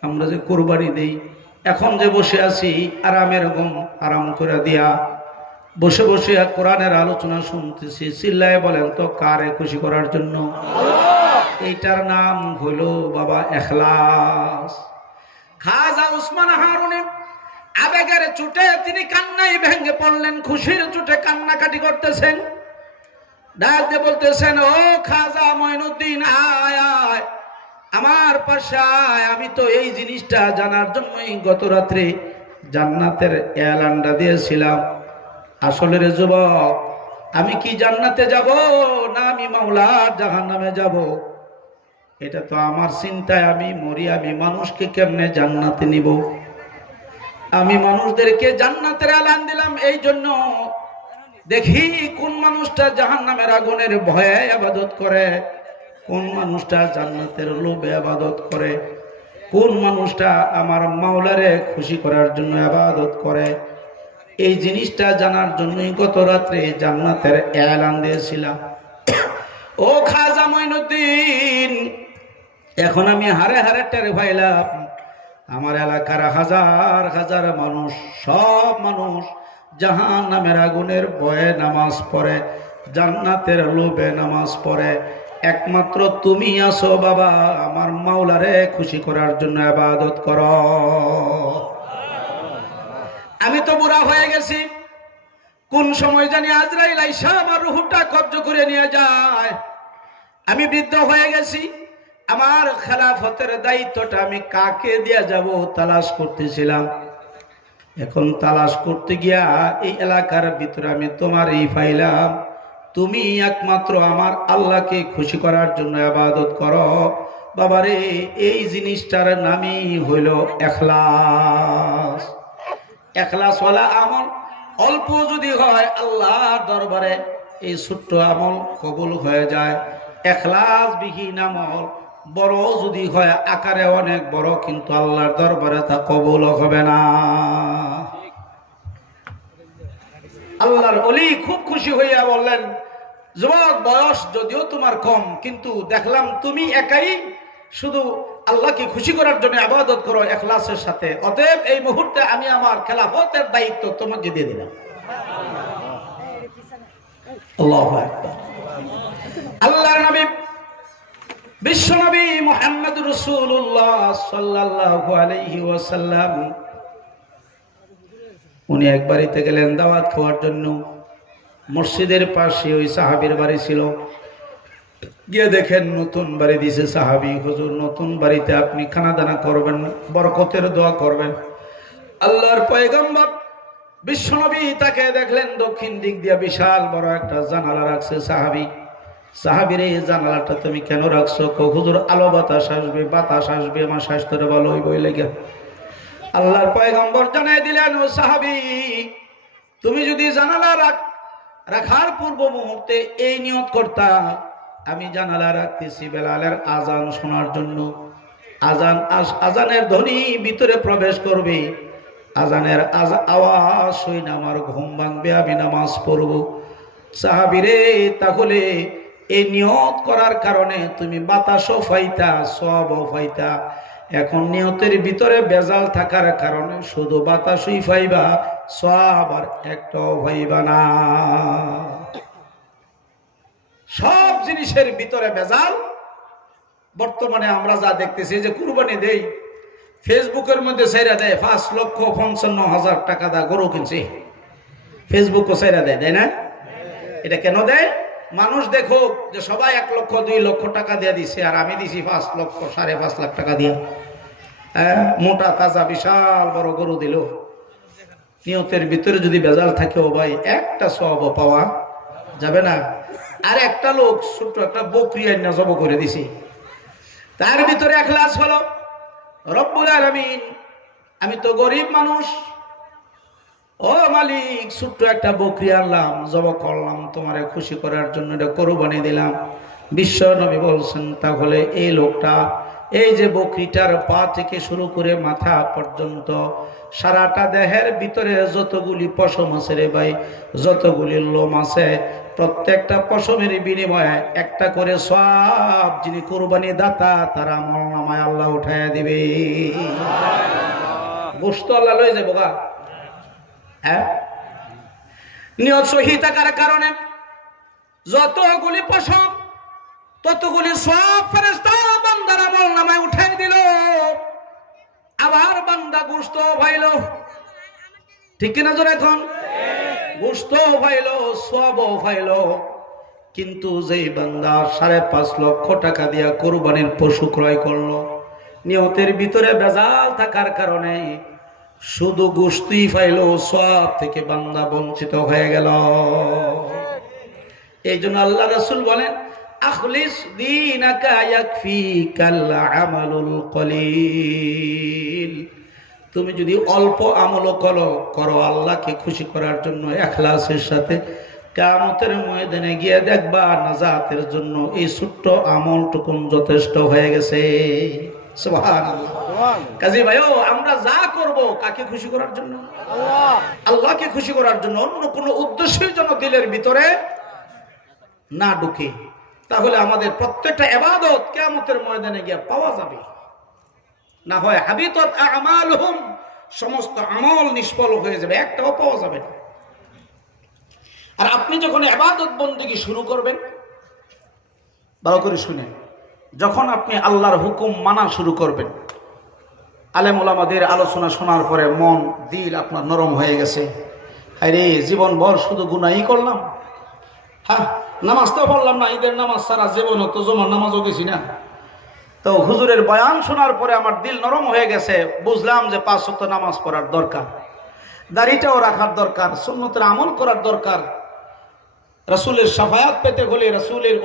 আমরা যে কুরবানি দেই, এখন যে বসে আছি আরামের ঘুম আরাম করে দিয়া, বসে বসে কোরআনের আলোচনা শুনতেছি, চিল্লায় বলেন তো কারে খুশি করার জন্য? এইটার নাম হইল বাবা এখলাস। খাজা উসমান হারুনি আবেগের চোটে তিনি কান্নায় ভেঙে পড়লেন, খুশির চোটে কান্নাকাটি করতেছেন, ডাক দিয়ে বলতেছেন, ও খাজা মঈনুদ্দিন আয় আয় আমার পাশে আয়। আমি তো এই জিনিসটা জানার জন্যই গত রাত্রে জান্নাতের এলানটা দিয়েছিলাম। আসলে রে যুবক, আমি কি জান্নাতে যাব না আমি মাওলার জাহান্নামে যাব, এটা তো আমার চিন্তায় আমি মরি। আমি মানুষকে কেমনে জান্নাতে নিব? আমি মানুষদেরকে জান্নাতের এলান দিলাম এই জন্য দেখি কোন মানুষটা জাহান্নামের আগুনের ভয়ে ইবাদত করে, কোন মানুষটা জান্নাতের লোভে ইবাদত করে, কোন মানুষটা আমার মাওলারে খুশি করার জন্য ইবাদত করে। এই জিনিসটা জানার জন্যই গত রাত্রে জান্নাতের এলান দিয়েছিলাম। ও খাজা মঈনুদ্দিন, এখন আমি হারে হারে টের পাইলাম আমার এলাকার হাজার হাজার মানুষ, সব মানুষ জাহান্নামের আগুনের ভয়ে নামাজ পড়ে, জান্নাতের লোভে নামাজ পড়ে। একমাত্র তুমি আছো বাবা আমার মাওলারে খুশি করার জন্য ইবাদত করো। আমি তো বুড়া হয়ে গেছি, কোন সময় জানি আজরাইল আইসা আমার রূহটা কব্জ করে নিয়ে যায়। আমি বৃদ্ধ হয়ে গেছি, আমার খেলাফতের দায়িত্বটা আমি কাকে দিয়ে যাব তালাশ করতেছিলাম। এখন তালাশ করতে গিয়া এই এলাকার ভিতরে আমি তোমারই পাইলাম। তুমি একমাত্র আমার আল্লাহকে খুশি করার জন্য ইবাদত করো। বাবারে, এই জিনিসটার নামই হইল এখলাস। এখলাসওয়ালা আমল অল্প যদি হয় আল্লাহর দরবারে এই ছোট্ট আমল কবুল হয়ে যায়। এখলাস বিহীন আমল বড় যদি হয় আকারে অনেক বড়, কিন্তু আল্লাহর দরবারে তা কবুল হবে না। আল্লাহর ওলি খুব খুশি হইয়া বললেন, যুবক, বয়স যদিও তোমার কম, কিন্তু দেখলাম তুমি একাই শুধু আল্লাহকে খুশি করার জন্য ইবাদত করো ইখলাসের সাথে। অতএব এই মুহূর্তে আমি আমার খেলাফতের দায়িত্ব তোমাকে দিয়ে দিলাম। আল্লাহু আকবার। আল্লাহর নবী বিশ্বনবী মুহাম্মদ রাসূলুল্লাহ সাল্লাল্লাহু আলাইহি ওয়াসাল্লাম উনি এক বাড়িতে গেলেন দাওয়াত খাওয়ার জন্য। মসজিদের পাশে ওই সাহাবীর বাড়ি ছিল। গিয়ে দেখেন নতুন বাড়ি দিয়েছে সাহাবী। হুজুর, নতুন বাড়িতে আপনি খানা দানা করবেন, বরকতের দোয়া করবেন। আল্লাহর পয়গম্বর বিশ্বনবী তাকে দেখলেন দক্ষিণ দিক দিয়ে বিশাল বড় একটা জানালা রাখছে। সাহাবীর এই জানালাটা তুমি কেন রাখছো? হুজুর, আলো বাতাস আসবে, বাতাস আসবে, আমার স্বাস্থ্যের ভালো হইব এই লেগে। আল্লাহর পয়গম্বর জানাই দিলেন, ও সাহাবী, তুমি যদি জানালা রাখার পূর্ব মুহূর্তে এই নিয়ত করতা, আমি জানালা রাখতেছি বেলালের আজান শোনার জন্য। আজানের ধ্বনি ভিতরে প্রবেশ করবে, আজানের আওয়াজ শুনে আমার ঘুম ভাঙবে, আমি নামাজ পড়ব। সাহাবীরে, তাহলে এই নিয়ত করার কারণে তুমি বাতাসও পাইতা, সওয়াবও পাইতা। এখন নিয়তের ভিতরে বেজাল থাকার কারণে শুধু বাতাসই পাইবা, সওয়াব আর একটাও পাইবা না। সব জিনিসের ভিতরে বেজাল। বর্তমানে আমরা যা দেখতেছি যে কুরবানি দেই, ফেসবুকের মধ্যে ছেড়ে দেয় 5,55,000 টাকা দা গরু কিনছে, ফেসবুকও ছেড়ে দেয়, তাই না? এটা কেন দেয়? মানুষ দেখো যে সবাই 1 লক্ষ 2 লক্ষ টাকা দিয়ে দিছে, আর আমি দিছি 5 লক্ষ 5.5 লাখ টাকা দিয়ে। মোটা তাজা বিশাল বড় গরু দিল। নিয়তের ভিতরে যদি বেজাল থাকে, ও ভাই, একটা সওয়াব পাওয়া যাবে না। আর একটা লোক ছোট্ট একটা বকরি আইনা জব করে দিছি, তার ভিতরে ইখলাস হলো, রব্বুল আলামিন, আমি তো গরিব মানুষ, ও মালিক, ছোট্ট একটা বকরি আনলাম, জব করলাম, তোমারে খুশি করার জন্য এটা কোরবানি দিলাম। বিশ্ব নবী বলছেন, তাহলে এই লোকটা এই যে বকরিটার পা থেকে শুরু করে মাথা পর্যন্ত সারাটা দেহের ভিতরে যতগুলি পশম আছে রে ভাই, যতগুলি লোম আছে, প্রত্যেকটা পশমের বিনিময়ে একটা করে সওয়াব যিনি কুরবানি দাতা তার আমলনামায় আল্লাহ উঠাইয়া দিবে। গোশত আল্লাহ লয়ে যাবো গা। হ্যাঁ, নিয়ত সহি থাকার কারণে যতগুলি পশম ততগুলি সব ফেরেশতা বান্দার আমলনামায় উঠাই দিল। আবার বান্দা গোশত পাইল, ঠিক কিনা জোরে এখন? গোশত পাইল, সওয়াবও পাইল। কিন্তু যেই বান্দা 5.5 লক্ষ টাকা দিয়া কুরবানির পশু ক্রয় করলো, নিয়তের ভিতরে ভেজাল থাকার কারণে শুধু গোশতই পাইল, সওয়াব থেকে বান্দা বঞ্চিত হয়ে গেল। এই জন্য আল্লাহ রাসূল বলেন, আখলিস দীনাকা ইয়াকফিকাল আমালুল কলিল। তুমি যদি অল্প আমল করো আল্লাহকে খুশি করার জন্য ইখলাসের সাথে, কিয়ামতের ময়দানে গিয়ে দেখবা নাজাতের জন্য এই ছোট্ট আমলটুকুন যথেষ্ট হয়ে গেছে। সুবহানাল্লাহ। কাজী ভাইও, আমরা যা করব কাকে খুশি করার জন্য? আল্লাহকে খুশি করার জন্য। অন্য কোনো উদ্দেশ্যের জন্য দিলের ভিতরে না ঢুকে, তাহলে আমাদের প্রত্যেকটা ইবাদত কিয়ামতের ময়দানে গিয়ে পাওয়া যাবে। না হয় হাবিতাত আমালুহুম, সমস্ত আমল নিষ্ফল হয়ে যাবে, একটাও পাওয়া যাবে না। আর আপনি যখন ইবাদত বন্দেগী শুরু করবেন, ভালো করে শুনেন, যখন আপনি আল্লাহর হুকুম মানা শুরু করবেন, আলেম ওলামাদের আলোচনা শোনার পরে মন দিল আপনার নরম হয়ে গেছে, আরে জীবন ভর শুধু গুনাহই করলাম, হ্যাঁ নামাজ তো পড়লাম না, ঈদের নামাজ সারা জীবন তো জমার নামাজও গেছি না, তো হুজুরের বয়ান শোনার পরে আমার দিল নরম হয়ে গেছে, বুঝলাম যে 5 ওয়াক্ত নামাজ পড়ার দরকার, দাড়িটাও রাখার দরকার, সুন্নতের আমল করার দরকার, রাসূলের শাফায়াত পেতে হলে রাসূলের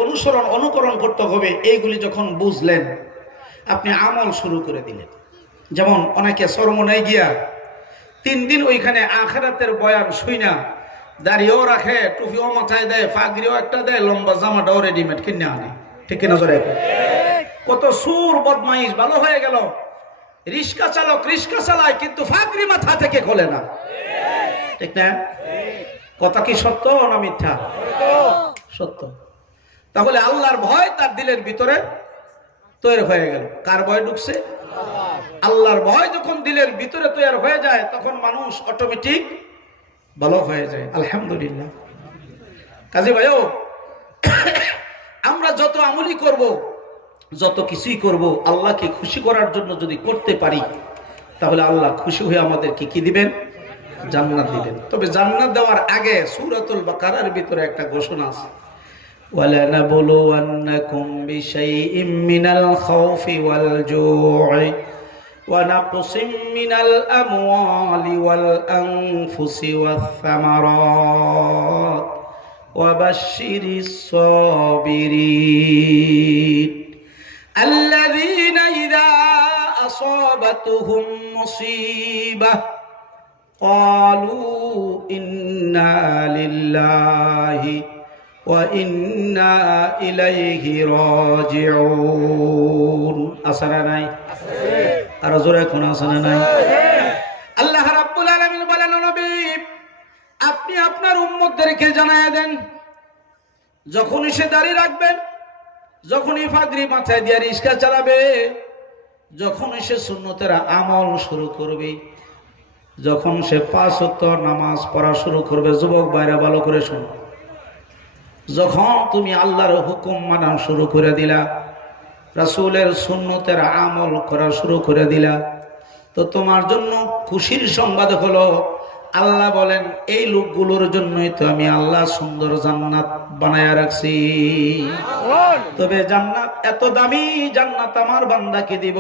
অনুকরণ করতে হবে। এইগুলি যখন বুঝলেন, আপনি আমল শুরু করে দিলেন। যেমন অনেকে চরমনায় গিয়া 3 দিন ওইখানে আখিরাতের বয়ান শুইনা দাড়িও রাখে, টুপিও মাথায় দেয়, পাগড়িও একটা দেয়, লম্বা জামাটাও রেডিমেড কিনে আনে, ঠিক কিনা জোরে? কত সুর বদমাইশ ভালো হয়ে গেল। রিক্সা চালক রিক্সা চালায় কিন্তু পাগড়ি মাথা থেকে খোলে না, ঠিক না? কথা কি সত্য না মিথ্যা? সত্য। তাহলে আল্লাহর ভয় তার দিলের ভিতরে তৈরি হয়ে গেল। কার ভয় ঢুকছে? আল্লাহর ভয় যখন দিলের ভিতরে তৈরি হয়ে যায়, তখন মানুষ অটোমেটিক ভালো হয়ে যায়। আলহামদুলিল্লাহ। কাজী ভাইও, আমরা যত আমলই করব, যত কিছুই করব, আল্লাহকে খুশি করার জন্য যদি করতে পারি, তাহলে আল্লাহ খুশি হয়ে আমাদেরকে কি দিবেন? জান্নাত দিবেন। তবে জান্নাত দেওয়ার আগে সূরাতুল বাকারার ভিতরে একটা ঘোষণা আছে, ওয়ালানাবলুওয়ান্নাকুম বিশাইইম মিনাল খাউফি ওয়াল জু'i ওয়া নাকসিম মিনাল আমওয়ালি ওয়াল আনফুসি ওয়াস সামারাত ওয়া বাশশিরিস সাবিরিন আল্লাযীনা ইযা আসাবাতুহুম মুসিবাহ قالوا إنا لله وإنا إليه راجعون আসনা নাই আর জোরে কোন আসনা নাই আল্লাহ রাব্বুল আলামিন বলেন, নবী আপনি আপনার উম্মতদেরকে জানায়া দেন, যখনই সে দাড়ি রাখবে, যখনই পাগড়ি মাথায় দিয়ে রিক্সা চালাবে, যখনই সে সুন্নতের আমল শুরু করবে, যখন সে 5 ওয়াক্ত নামাজ পড়া শুরু করবে, যুবক ভাইরা ভালো করে শোনো, যখন তুমি আল্লাহর হুকুম মানা শুরু করে দিলা, রাসূলের সুন্নতের আমল করা শুরু করে দিলা, তো তোমার জন্য খুশির সংবাদ হলো, আল্লাহ বলেন এই লোকগুলোর জন্যই তো আমি আল্লাহ সুন্দর জান্নাত বানায়া রাখছি। তবে জান্নাত এত দামি জান্নাত আমার বান্দাকে দিব,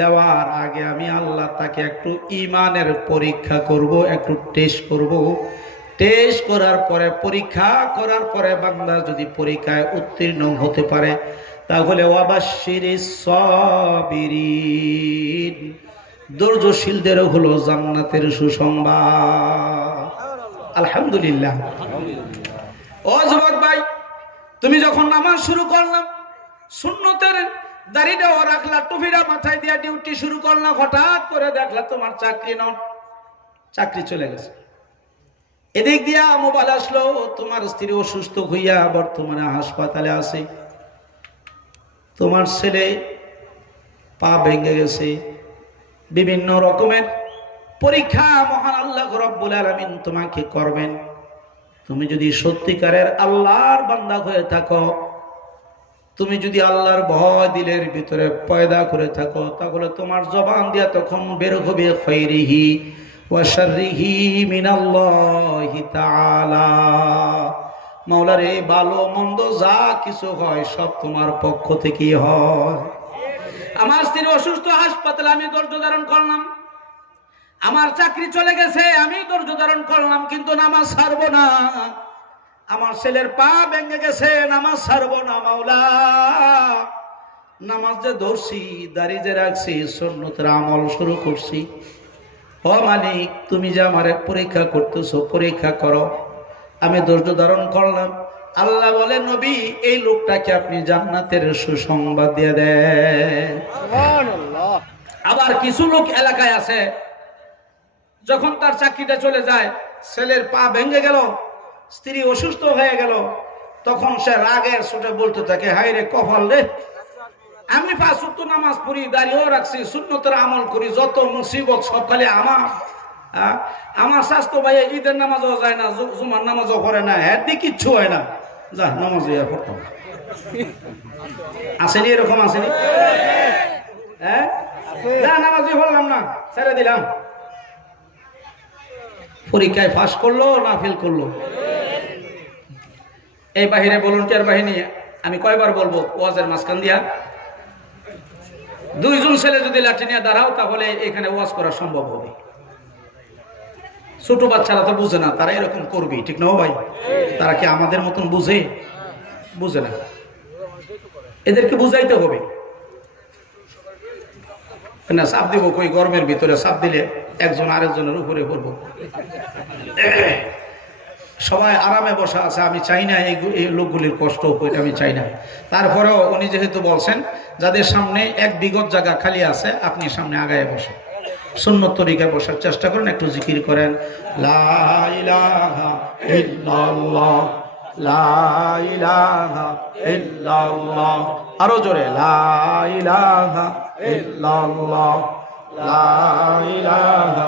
দেওয়ার আগে আমি আল্লাহ তাকে একটু ঈমানের পরীক্ষা করব, একটু টেস্ট করব। টেস্ট করার পরে, পরীক্ষা করার পরে বান্দা যদি পরীক্ষায় উত্তীর্ণ হতে পারে, তাহলে ওয়াবাশশিরিস সাবিরিন, ধৈর্যশীলদের হলো জান্নাতের সুসংবাদ। আলহামদুলিল্লাহ। ও যুবক ভাই, তুমি যখন নামাজ শুরু করলাম, সুন্নতের দাড়িটাও রাখলা, টুপিটা মাথায় দিয়া ডিউটি শুরু করলাম, হঠাৎ করে দেখলা তোমার চাকরি চলে গেছে। এদিক দিয়া মোবাইল আসলো, তোমার স্ত্রী অসুস্থ হইয়া বর্তমানে হাসপাতালে আছে, তোমার ছেলে পা ভেঙে গেছে, বিভিন্ন রকমের পরীক্ষা মহান আল্লাহ রাব্বুল আলামিন তোমাকে করবেন। তুমি যদি সত্যিকারের আল্লাহর বান্দা হয়ে থাকো, তুমি যদি আল্লাহর ভয় দিলের ভিতরে পয়দা করে থাকো, তাহলে তোমার জবান দিয়া তখন বের হবে খাইরিহি ওয়া শাররিহি মিনাল্লাহি তাআলা। মাওলার এই ভালো মন্দ যা কিছু হয় সব তোমার পক্ষ থেকেই হয়। আমার স্ত্রী অসুস্থ, হাসপাতালে আমি ধৈর্য ধারণ করলাম। আমার চাকরি চলে গেছে, আমি ধৈর্য ধারণ করলাম, কিন্তু নামাজ ছাড়বো না। আমার ছেলের পা ভেঙে গেছে, নামাজ ছাড়বো না মাওলা। নামাজ যে ধরছি, দাড়ি যে রাখছি, সুন্নতের আমল শুরু করছি। ও মালিক, তুমি যে আমার পরীক্ষা করতেছো, পরীক্ষা করো। আমি ধৈর্য ধারণ করলাম। আল্লাহ বলে, নবী, এই লোকটাকে আপনি জান্নাতের সুসংবাদ দিয়ে দেন। আবার কিছু লোক এলাকায় আছে, যখন তার চাকরিটা চলে যায়, ছেলের পা ভেঙে গেল, স্ত্রী অসুস্থ হয়ে গেল, তখন সে রাগের সুরে বলতে থাকে, হায় রে কপাল রে, আমি 5 ওয়াক্ত নামাজ পড়ি, দাঁড়িয়েও রাখছি, সুন্নতের আমল করি, যত মুসিবত সব খালি আমার। আমার স্বাস্থ্য ভাই ঈদের নামাজও যায় না, জুমার নামাজও পড়ে না, হ্যাঁ কিচ্ছু হয় না, যা নামাজ পড়তাম। আসেনি এরকম? আসেনি? হ্যাঁ, নামাজই পড়লাম না, ছেড়ে দিলাম। পরীক্ষায় পাস করলো না ফেল করলো? এই বাহিরে ভলান্টিয়ার বাহিনী, আমি কয়বার বলবো ওয়াজের মাঝখান দিয়া, 2 জন ছেলে যদি লাঠি নিয়ে দাঁড়াও, তাহলে এখানে ওয়াজ করা সম্ভব হবে। ছোট বাচ্চারা তো বুঝে না, তারা এরকম করবে, ঠিক না ভাই? তারা কি আমাদের মতন বুঝে? বুঝে না। এদেরকে বুঝাইতে হবে না। চাপ দিব কই? গরমের ভিতরে চাপ দিলে একজন আরেকজনের উপরে পড়বো। সবাই আরামে বসা আছে, আমি চাই না এই লোকগুলির কষ্ট হোক, আমি চাই না। তারপরেও উনি যেহেতু বলছেন, যাদের সামনে 1 বিঘত জায়গা খালি আছে, আপনি সামনে আগায় বসেন, সুন্নত তরিকায় বসার চেষ্টা করেন, একটু জিকির করেন, লা ইলাহা ইল্লাল্লাহ, লা ইলাহা ইল্লাল্লাহ। আরো জোরে, লা ইলাহা ইল্লাল্লাহ, লা ইলাহা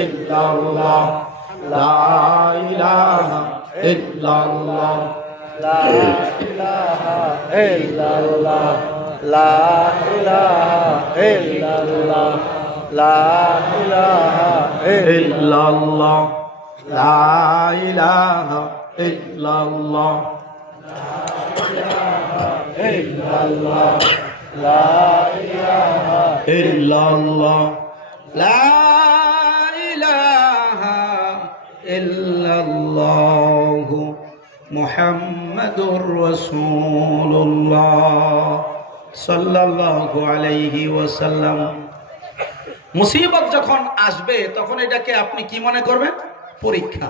ইল্লাল্লাহ, লা ইলাহা ইল্লাল্লাহ, লা ইলাহা ইল্লাল্লাহ, লা ইলাহা ইল্লাল্লাহ, লা ইলাহা ইল্লাল্লাহ, লা ইলাহা ইল্লাল্লাহ, ইল্লাল্লাহ, লা ইলাহা ইল্লাল্লাহ, লা ইলাহা ইল্লাল্লাহ, মুহাম্মাদুর রাসূলুল্লাহ সাল্লাল্লাহু আলাইহি ওয়াসাল্লাম। মুসিবত যখন আসবে, তখন এটাকে আপনি কি মনে করবেন? পরীক্ষা।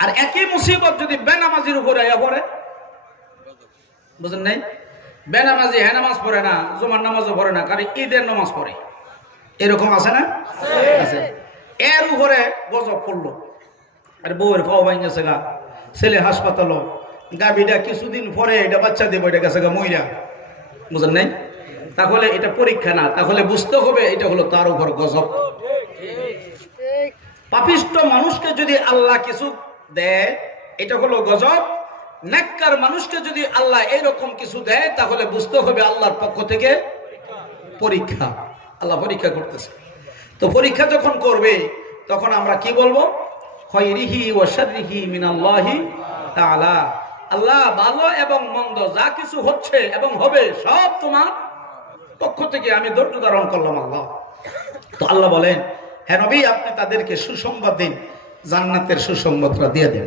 আর একই মুসিবত যদি বেনামাজির উপরে আয়া পড়ে, বুঝেন নাই? বেনামাজি হ্যাঁ নামাজ পড়ে না, জুমার নামাজও পড়ে না, কারণ ঈদের নামাজ পড়ে, এরকম আছে না? আছে। এর উপরে গজব পড়লো, আর বউয়ের পাও ভাঙেছে গা, ছেলে হাসপাতাল, গাবিটা কিছুদিন পরে এটা বাচ্চা দেবো, এটা গেছে গা মইরা, বুঝেন নাই? তাহলে এটা পরীক্ষা না, তাহলে বুঝতে হবে এটা হলো তার উপর গজব। পাপিষ্ট মানুষকে যদি আল্লাহ কিছু দেয়, এটা হলো গজব। নেককার মানুষকে যদি আল্লাহ এরকম কিছু দেয়, তাহলে বুঝতে হবে আল্লাহর পক্ষ থেকে পরীক্ষা, আল্লাহ পরীক্ষা করতেছে। তো পরীক্ষা যখন করবে, তখন আমরা কি বলবো? খায়রিহি ওয়া শাররিহি মিনাল্লাহি তাআলা। আল্লাহ ভালো এবং মন্দ যা কিছু হচ্ছে এবং হবে সব তোমার পক্ষ থেকে, আমি ধৈর্য ধারণ করলাম আল্লাহ। তো আল্লাহ বলেন, হ্যাঁ নবী, আপনি তাদেরকে সুসংবাদ দিন, জান্নাতের সুসংবাদটা দিয়ে দেন।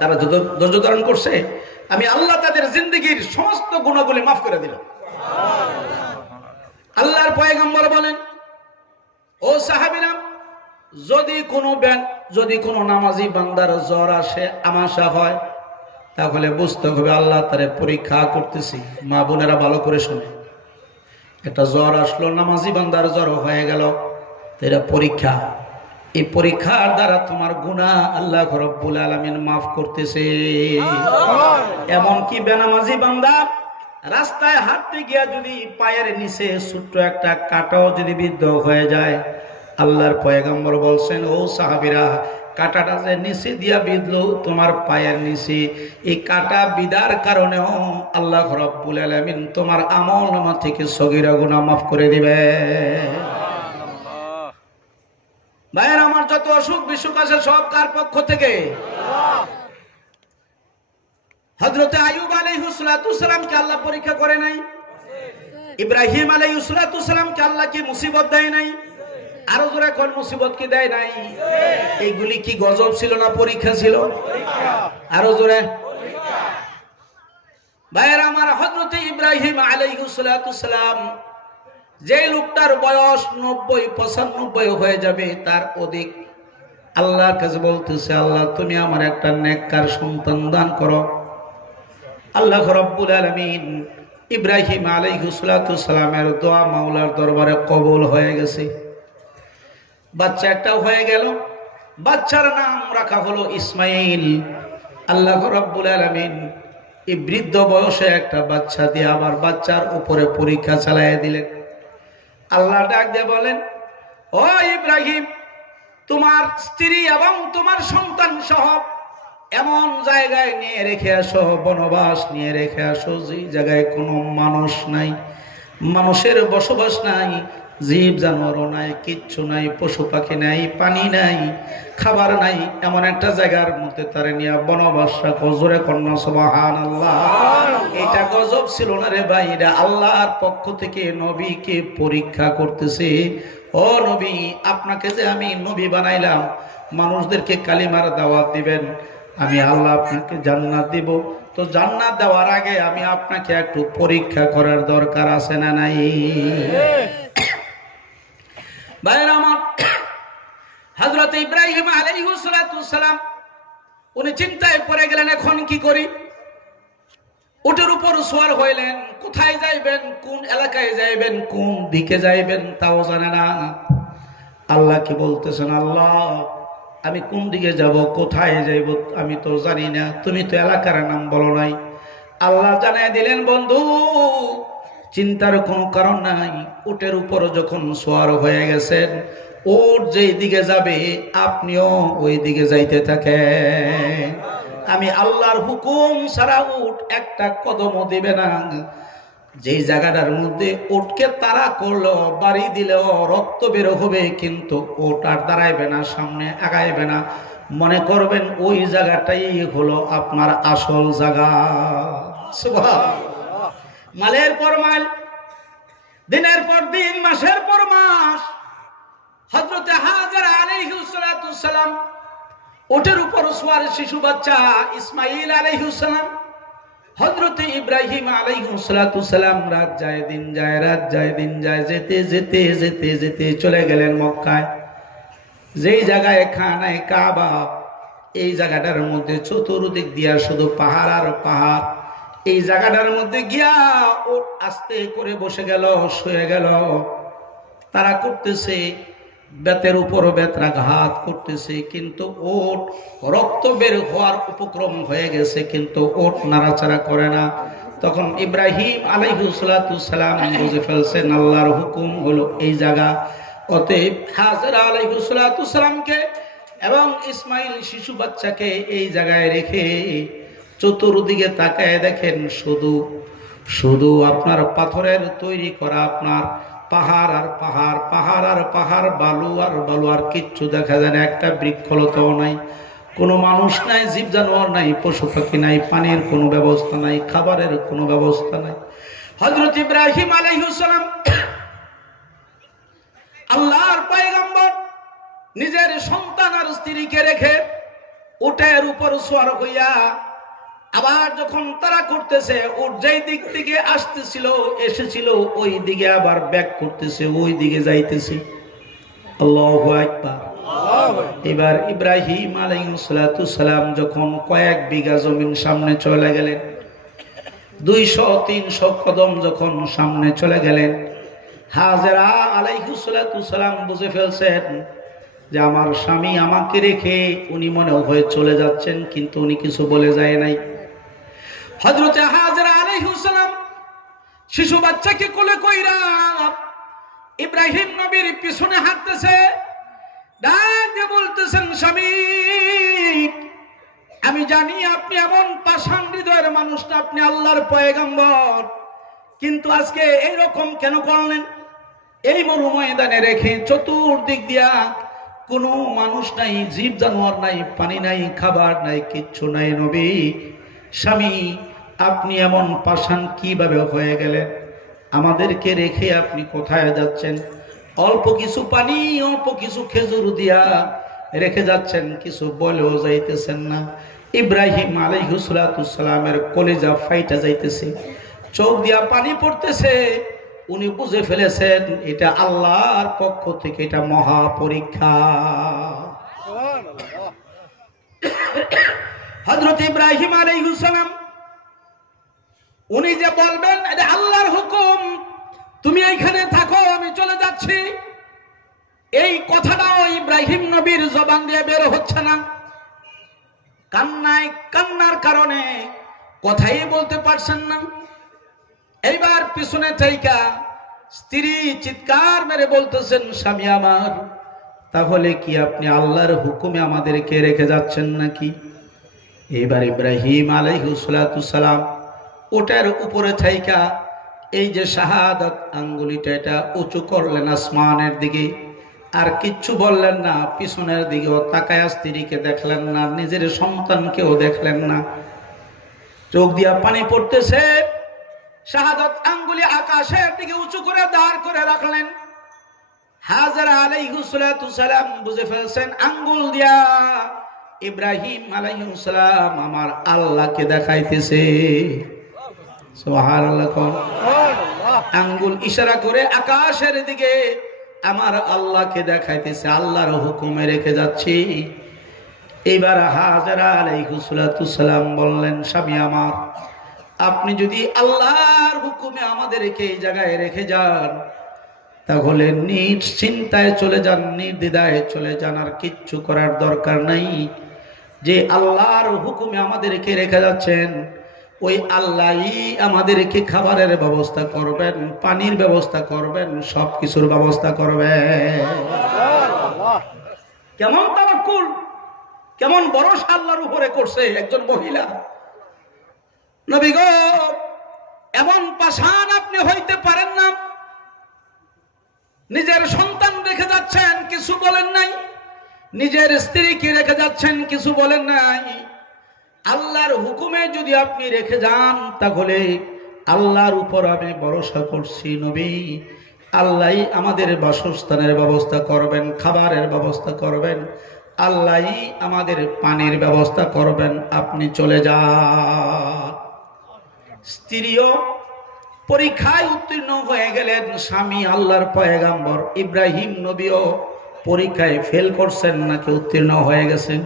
তারা ধৈর্য ধারণ করছে, আমি আল্লাহ তাদের জিন্দেগির সমস্ত গুণাগুলি মাফ করে দিলাম। আল্লাহর পয়গম্বর বলেন, ও সাহাবীরা, যদি কোনো নামাজি বান্দার জ্বর আসে, আমাশা হয়, তাহলে বুঝতে হবে আল্লাহ তারে পরীক্ষা করতেছি। মা বোনেরা ভালো করে শুনে, একটা জ্বর আসলো, নামাজি বান্দার জ্বর হয়ে গেল, এটা পরীক্ষা। এই পরীক্ষার দ্বারা তোমার গুনাহ আল্লাহ রাব্বুল আলামিন মাফ করতেছে। এমনকি বেনামাজি বান্দা রাস্তায় হাঁটতে গিয়া যদি পায়ের নিচে ছোট্ট একটা কাঁটাও যদি বিদ্ধ হয়ে যায়, আল্লাহর পয়গম্বর বলছেন, ও সাহাবীরা, কাঁটাটা যে নিচে দিয়া বিঁধলো তোমার পায়ের নিচে, এই কাঁটা বিদার কারণেও আল্লাহ রাব্বুল আলামিন তোমার আমলনামা থেকে সগীরা গুনাহ মাফ করে দিবে। ভাইয়ের আমার, যত অসুখ বিসুখ আছে সব কার পক্ষ থেকে? হযরতে আইয়ুব আলাইহিস সালামকে আল্লাহ পরীক্ষা করে নাই? ইব্রাহিম আলাইহিস সালামকে আল্লাহ কি মুসিবত দেয় নাই? আরো জোরে কোন মুসিবত কি দেয় নাই? এইগুলি কি গজব ছিল না পরীক্ষা ছিল? আরো জোরে। ভাইয়ের আমার, হযরতে ইব্রাহিম আলাইহিস সালাম, যে লোকটার বয়স 90-95 হয়ে যাবে, তার অধিক, আল্লাহর কাছে বলতেছে, আল্লাহ তুমি আমার একটা নেককার সন্তান দান করো। আল্লাহ রাব্বুল আলামিন ইব্রাহিম আলাইহিস সালামের দোয়া মাওলার দরবারে কবুল হয়ে গেছে। বাচ্চা একটা হয়ে গেল, বাচ্চার নাম রাখা হলো ইসমাইল। আল্লাহ রাব্বুল আলামিন এই বৃদ্ধ বয়সে একটা বাচ্চা দিয়ে আবার বাচ্চার উপরে পরীক্ষা চালাইয়া দিলেন। আল্লাহ ডাক দিয়ে বলেন, ও ইব্রাহিম, তোমার স্ত্রী এবং তোমার সন্তান সহ এমন জায়গায় নিয়ে রেখে আসো, বনবাস নিয়ে রেখে আসো, যে জায়গায় কোনো মানুষ নাই, মানুষের বসবাস নাই, জীব জানোয়ারও নাই, কিচ্ছু নাই, পশু পাখি নাই, পানি নাই, খাবার নাই, এমন একটা জায়গার মধ্যে তারে নিয়ে বনবাস রাখো। জোরে কন্যা সুবহানাল্লাহ। এটা গজব ছিল না রে ভাই, এটা আল্লাহর পক্ষ থেকে নবীকে পরীক্ষা করতেছে। ও নবী, আপনাকে যে আমি নবী বানাইলাম, মানুষদেরকে কালিমার দাওয়াত দিবেন, আমি আল্লাহ আপনাকে জান্নাত দিব, তো জান্নাত দেওয়ার আগে আমি আপনাকে একটু পরীক্ষা করার দরকার আছে না নাই? ভাইরা আমার, হযরত ইব্রাহিম আলাইহিস সালাম উনি চিন্তায় পড়ে গেলেন, এখন কি করি? উটের উপর সওয়ার হইলেন, কোথায় যাইবেন, কোন এলাকায় যাইবেন, কোন দিকে যাইবেন তাও জানে না। আল্লাহ কি বলতেছেন, আল্লাহ আমি কোন দিকে যাব, কোথায় যাইব আমি তো জানি না, তুমি তো এলাকার নাম বলো নাই। আল্লাহ জানাই দিলেন, বন্ধু চিন্তার কোনো কারণ নাই, উটের উপর যখন সওয়ার হয়ে গেছেন, উট যেই দিকে যাবে আপনিও ওই দিকে যাইতে থাকেন। আমি আল্লাহর হুকুম ছাড়া উট একটা কদমও দিবে না। যেই জায়গাটার মধ্যে উটকে তাড়া করলো, বাড়ি দিলেও রক্ত বের হবে, কিন্তু উট আর দাঁড়াইবে না, সামনে আগাইবে না। মনে করবেন ওই জায়গাটাই হলো আপনার আসল জায়গা। সুবহানাল্লাহ। মালের পর মাল, দিনের পর দিন, মাসের পর মাস, হযরতে হাজেরা আলাইহিস সালাম উটের উপর সওয়ার শিশু বাচ্চা ইসমাইল আলাইহিস সালাম, হযরতে ইব্রাহিম আলাইহিস সালাম রাত যায় দিন যায়, রাত যায় দিন যায়, যেতে যেতে যেতে যেতে চলে গেলেন মক্কায়। যেই জায়গায় খানায় কাবা, এই জায়গাটার মধ্যে চতুর্দিক দিয়া শুধু পাহাড় আর পাহাড়। এই জায়গাটার মধ্যে গিয়া উট আস্তে করে বসে গেল, শুয়ে গেল। তারা করতেছে, বেতের উপর বেত্রাঘাত করতেছে, কিন্তু ওট রক্ত বের হওয়ার উপক্রম হয়ে গেছে, কিন্তু ওট নাড়াচাড়া করে না। তখন ইব্রাহিম আলাইহিস সালাম বুঝে ফেলছেন আল্লাহর হুকুম হলো এই জায়গা। অতএব হাজেরা আলাইহিস সালামকে এবং ইসমাইল শিশু বাচ্চাকে এই জায়গায় রেখে চতুর্দিকে তাকায় দেখেন, শুধু শুধু আপনার পাথরের তৈরি করা আপনার পাহাড় আর পাহাড়, পাহাড় আর পাহাড়, বালু আর বালু, আর কিচ্ছু দেখা যায় না। একটা বৃক্ষলতাও নাই, কোনো মানুষ নাই, জীব জানোয়ার নাই, পশু পাখি নাই, পানির কোনো ব্যবস্থা নাই, খাবারের কোনো ব্যবস্থা নাই। হযরত ইব্রাহিম আলাইহিস সালাম আল্লাহর পয়গম্বর নিজের সন্তান আর স্ত্রীকে রেখে উটের উপর সওয়ার হইয়া আবার যখন তারা করতেছে, উট যেই দিক থেকে আসতেছিল এসেছিল ওই দিকে আবার ব্যাক করতেছে, ওই দিকে যাইতেছে। আল্লাহু আকবার। এবার ইব্রাহিম আলাইহিস সালাম যখন কয়েক বিঘা জমিন সামনে চলে গেলেন, 200-300 কদম যখন সামনে চলে গেলেন, হাজেরা আলাইহিস সালাম বুঝে ফেলছেন যে আমার স্বামী আমাকে রেখে উনি মনে হয় চলে যাচ্ছেন, কিন্তু উনি কিছু বলে যায় নাই। হযরতে হাজেরা আলাইহিস সালাম শিশু বাচ্চাকে কোলে কইরা ইব্রাহিম নবীর পিছনে হাঁটতেছে, ডাক দিয়ে বলতেছেন, স্বামী আমি জানি আপনি এমন পাষাণ হৃদয়ের মানুষটা, আপনি আল্লাহর পয়গম্বর, কিন্তু আজকে এইরকম কেন করলেন? এই মরু ময়দানে রেখে চতুর্দিক দিয়া কোনো মানুষ নাই, জীব জানোয়ার নাই, পানি নাই, খাবার নাই, কিচ্ছু নাই। নবী স্বামী আপনি এমন পাষাণ কিভাবে হয়ে গেলেন? আমাদেরকে রেখে আপনি কোথায় যাচ্ছেন? অল্প কিছু পানি, অল্প কিছু খেজুর দিয়া রেখে যাচ্ছেন, কিছু বলেও যাইতেছেন না। ইব্রাহিম আলাইহিস সালামের কলিজা ফাইটা যাইতেছে, চোখ দিয়া পানি পড়তেছে। উনি বুঝে ফেলেছেন এটা আল্লাহর পক্ষ থেকে, এটা মহা পরীক্ষা। হযরত ইব্রাহিম আলাইহিস সালাম উনি যে বলবেন এটা আল্লাহর হুকুম, তুমি এইখানে থাকো, আমি চলে যাচ্ছি, এই কথাটাও ইব্রাহিম নবীর জবান দিয়ে বের হচ্ছে না। কান্নার কারণে কথাই বলতে পারছেন না। এইবার পিছনে থেকে স্ত্রী চিৎকার মেরে বলতেছেন, স্বামী আমার, তাহলে কি আপনি আল্লাহর হুকুমে আমাদেরকে রেখে যাচ্ছেন নাকি? এইবার ইব্রাহিম আলাইহিস সালাম ওটার উপরে থাইকা এই যে শাহাদাত আঙ্গুলিটা এটা উঁচু করলেন আসমানের দিকে, আর কিচ্ছু বললেন না। পিছনের দিকেও তাকায়া স্ত্রীকে দেখলেন না, নিজের সন্তানকেও দেখলেন না। চোখ দিয়া পানি পড়তেছে, শাহাদাত আঙ্গুলি আকাশের দিকে উঁচু করে দাঁড় করে রাখলেন। হাজেরা আলাইহিস সালাম বুঝে ফেলছেন আঙ্গুল দিয়া ইব্রাহিম আলাইহিস সালাম আমার আল্লাহকে দেখাইতেছে। সুবহানাল্লাহ। আঙ্গুল ইশারা করে আকাশের দিকে আমার আল্লাহকে দেখাইতেছে, আল্লাহর হুকুমে রেখে যাচ্ছি। এইবার হাজেরা আলাইহিস সালাম বললেন, স্বামী আমার, আপনি যদি আল্লাহর হুকুমে আমাদেরকে এই জায়গায় রেখে যান, তাহলে নিশ্চিন্তায় চলে যান, নির্দ্বিধায় চলে যান, আর কিচ্ছু করার দরকার নাই। যে আল্লাহর হুকুমে আমাদেরকে রেখে যাচ্ছেন, ওই আল্লাহই আমাদেরকে খাবারের ব্যবস্থা করবেন, পানির ব্যবস্থা করবেন, সবকিছুর ব্যবস্থা করবেন। কেমন তাওয়াক্কুল, কেমন ভরসা আল্লাহর উপরে করছে একজন মহিলা। নবী গো, এমন পাষাণ আপনি হইতে পারেন না। নিজের সন্তান রেখে যাচ্ছেন, কিছু বলেন নাই। নিজের স্ত্রীকে রেখে যাচ্ছেন, কিছু বলেন নাই। আল্লাহর হুকুমে যদি আপনি রেখে যান, তাহলে আল্লাহর উপর আমি ভরসা করছি। নবী, আল্লাহই আমাদের বাসস্থানের ব্যবস্থা করবেন, খাবারের ব্যবস্থা করবেন, আল্লাহই আমাদের পানির ব্যবস্থা করবেন, আপনি চলে যান। স্ত্রীও পরীক্ষায় উত্তীর্ণ হয়ে গেলেন। স্বামী আল্লাহর পয়গম্বর ইব্রাহিম নবীও পরীক্ষায় ফেল করছেন নাকি উত্তীর্ণ হয়ে গেছেন?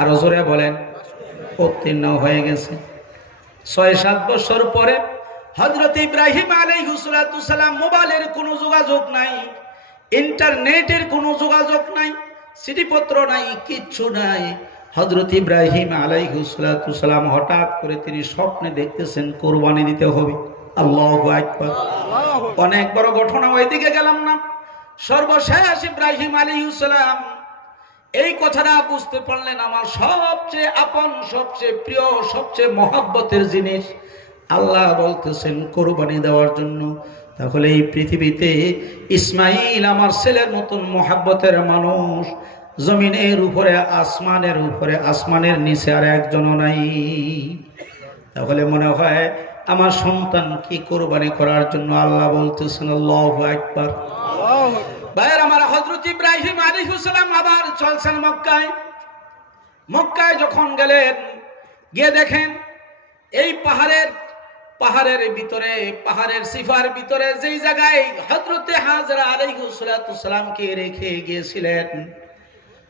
আরো জোরে বলেন, উত্তীর্ণ হয়ে গেছে। ৬-৭ বছর পরে হযরত ইব্রাহিম আলাইহিস সালাম, মোবাইলের কোনো যোগাযোগ নাই, ইন্টারনেটের কোনো যোগাযোগ নাই, চিঠিপত্র নাই, কিচ্ছু নাই। হযরত ইব্রাহিম আলাইহিস সালাম হঠাৎ করে তিনি স্বপ্নে দেখতেছেন কুরবানি দিতে হবে। আল্লাহু আকবার। অনেক বড় ঘটনা, ওইদিকে গেলাম না। সর্বশেষ ইব্রাহিম আলাইহিস সালাম এই কথাটা বুঝতে পারলেন, আমার সবচেয়ে আপন, সবচেয়ে প্রিয়, সবচেয়ে মহব্বতের জিনিস আল্লাহ বলতেছেন কোরবানি দেওয়ার জন্য। তাহলে এই পৃথিবীতে ইসমাইল আমার ছেলের মতন মহব্বতের মানুষ জমিনের উপরে, আসমানের উপরে, আসমানের নিচে আর একজনও নাই। তাহলে মনে হয় আমার সন্তান কি কোরবানি করার জন্য আল্লাহ বলতেছেন। আল্লাহু আকবার। ভাইয়ের আমার, হযরত ইব্রাহিম আলাইহিস সালাম আবার চলছেন মক্কায়। মক্কায় যখন গেলেন, গিয়ে দেখেন এই পাহাড়ের ভিতরে, পাহাড়ের সিফার ভিতরে যেই জায়গায় হযরতে হাজরা আলাইহিস সালামকে রেখে গিয়েছিলেন,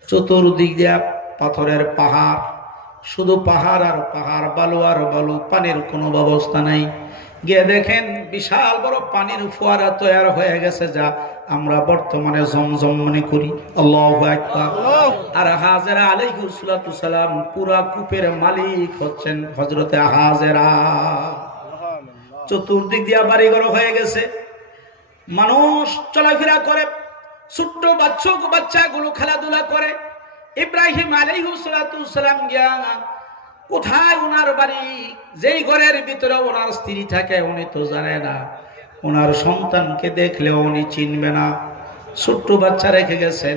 চতুর্দিক দিয়ে পাথরের পাহাড়, শুধু পাহাড় আর পাহাড়, বালু আর বালু, পানির কোনো ব্যবস্থা নাই। গিয়ে দেখেন বিশাল বড় পানির ফোয়ারা তৈরি হয়ে গেছে, যা আমরা বর্তমানে জমজম মনে করি। আল্লাহু আকবার। আর হাজেরা আলাইহিস সালাম পুরা কূপের মালিক হচ্ছেন হযরতে হাজেরা। চতুর্দিক দিয়া বাড়িঘর হয়ে গেছে, মানুষ চলাফেরা করে, ছোট্ট বাচ্চাগুলো খেলাধুলা করে। ইব্রাহিম আলাইহিস সালাম গিয়া কোথায় ওনার বাড়ি, যেই ঘরের ভিতরে ওনার স্ত্রী থাকে উনি তো জানে না, ওনার সন্তানকে দেখলেও উনি চিনবে না। ছোট্ট বাচ্চা রেখে গেছেন।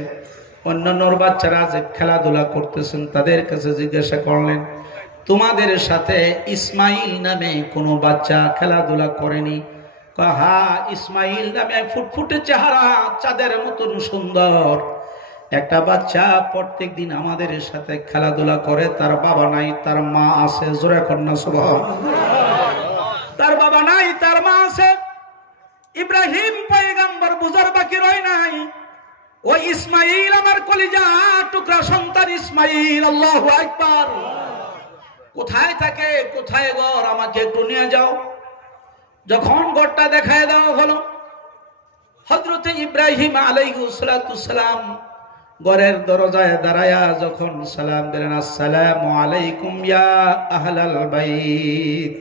অন্যান্য বাচ্চারা যে খেলাধুলা করতেছেন তাদের কাছে জিজ্ঞাসা করলেন, তোমাদের সাথে ইসমাইল নামে কোনো বাচ্চা খেলাধুলা করেনি? হ্যাঁ, ইসমাইল নামে ফুটফুটে চেহারা, চাঁদের মতন সুন্দর একটা বাচ্চা প্রত্যেক দিন আমাদের সাথে খেলাধুলা করে। তার বাবা নাই, তার মা আছে। জোরে কন্যা সুবহানাল্লাহ। তার বাবা নাই, তার মা আছে। ইব্রাহিম পয়গম্বর বুঝার বাকি রয় নাই, ওই ইসমাইল আমার কলিজা টুকরা সন্তান ইসমাইল। আল্লাহু আকবার। কোথায় থাকে, কোথায় ঘর, আমাকে একটু নিয়ে যাও। যখন ঘরটা দেখায় দেওয়া হলো, হযরত ইব্রাহিম আলাইহিস সালাম ঘরের দরজায় দাঁড়ায়া যখন সালাম দিলেন, আসসালামু আলাইকুম ইয়া আহলাল বাইত,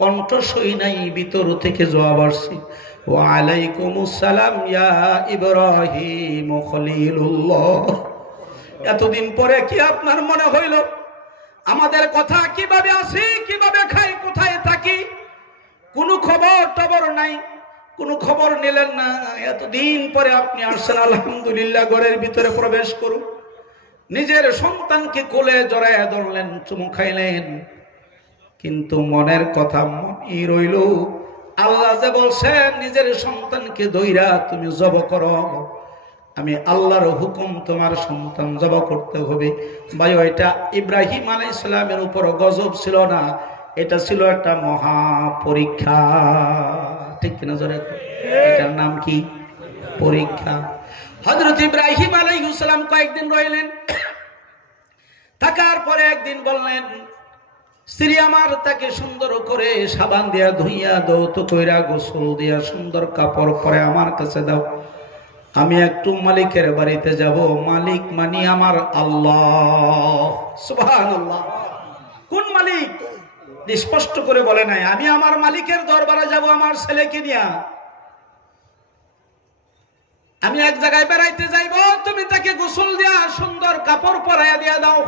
কণ্ঠ সই নাই, ভিতর থেকে জবাব আসছে, ওয়া আলাইকুমুস সালাম ইয়া ইব্রাহিম খলিলুল্লাহ। এতদিন পরে কি আপনার মনে হইল আমাদের কথা কিভাবে আসি, কিভাবে খাই, কোথায় থাকি? কোনো খবর টবর নাই, কোনো খবর নিলেন না। এতদিন পরে আপনি আসছেন, আলহামদুলিল্লাহ। ঘরের ভিতরে প্রবেশ করুন। নিজের সন্তানকে কোলে জড়ায় ধরলেন, চুমু খাইলেন। কিন্তু মনের কথা মনই রইল। আল্লাহ যে বলছেন নিজের সন্তানকে দইরা তুমি জব করো, আমি আল্লাহর হুকুম, তোমার সন্তান জব করতে হবে। ভাই, এটা ইব্রাহিম আলাইহিস সালামের উপর গজব ছিল না, এটা ছিল একটা মহা পরীক্ষা। ঠিক কিনা জোরে? এটার নাম কি? পরীক্ষা। হযরত ইব্রাহিম আলাইহিস সালাম কয়েকদিন রইলেন। থাকার পরে একদিন বললেন, স্ত্রী আমার, তাকে সুন্দর করে সাবান দিয়া ধুইয়া দৌত কইরা গোসল দিয়া সুন্দর কাপড় পরে আমার কাছে দাও। আমি একটু মালিকের বাড়িতে যাব। মালিক মানি আমার আল্লাহ। সুবহানাল্লাহ। কোন মালিক? স্পষ্ট করে বলে নাই, আমি আমার মালিকের দরবারে যাব আমার ছেলেকে নিয়া। আমি এক জায়গায় বেড়াইতে যাইব, তুমি তাকে গোসল দিয়া সুন্দর কাপড় পরাইয়া দিয়া দাও।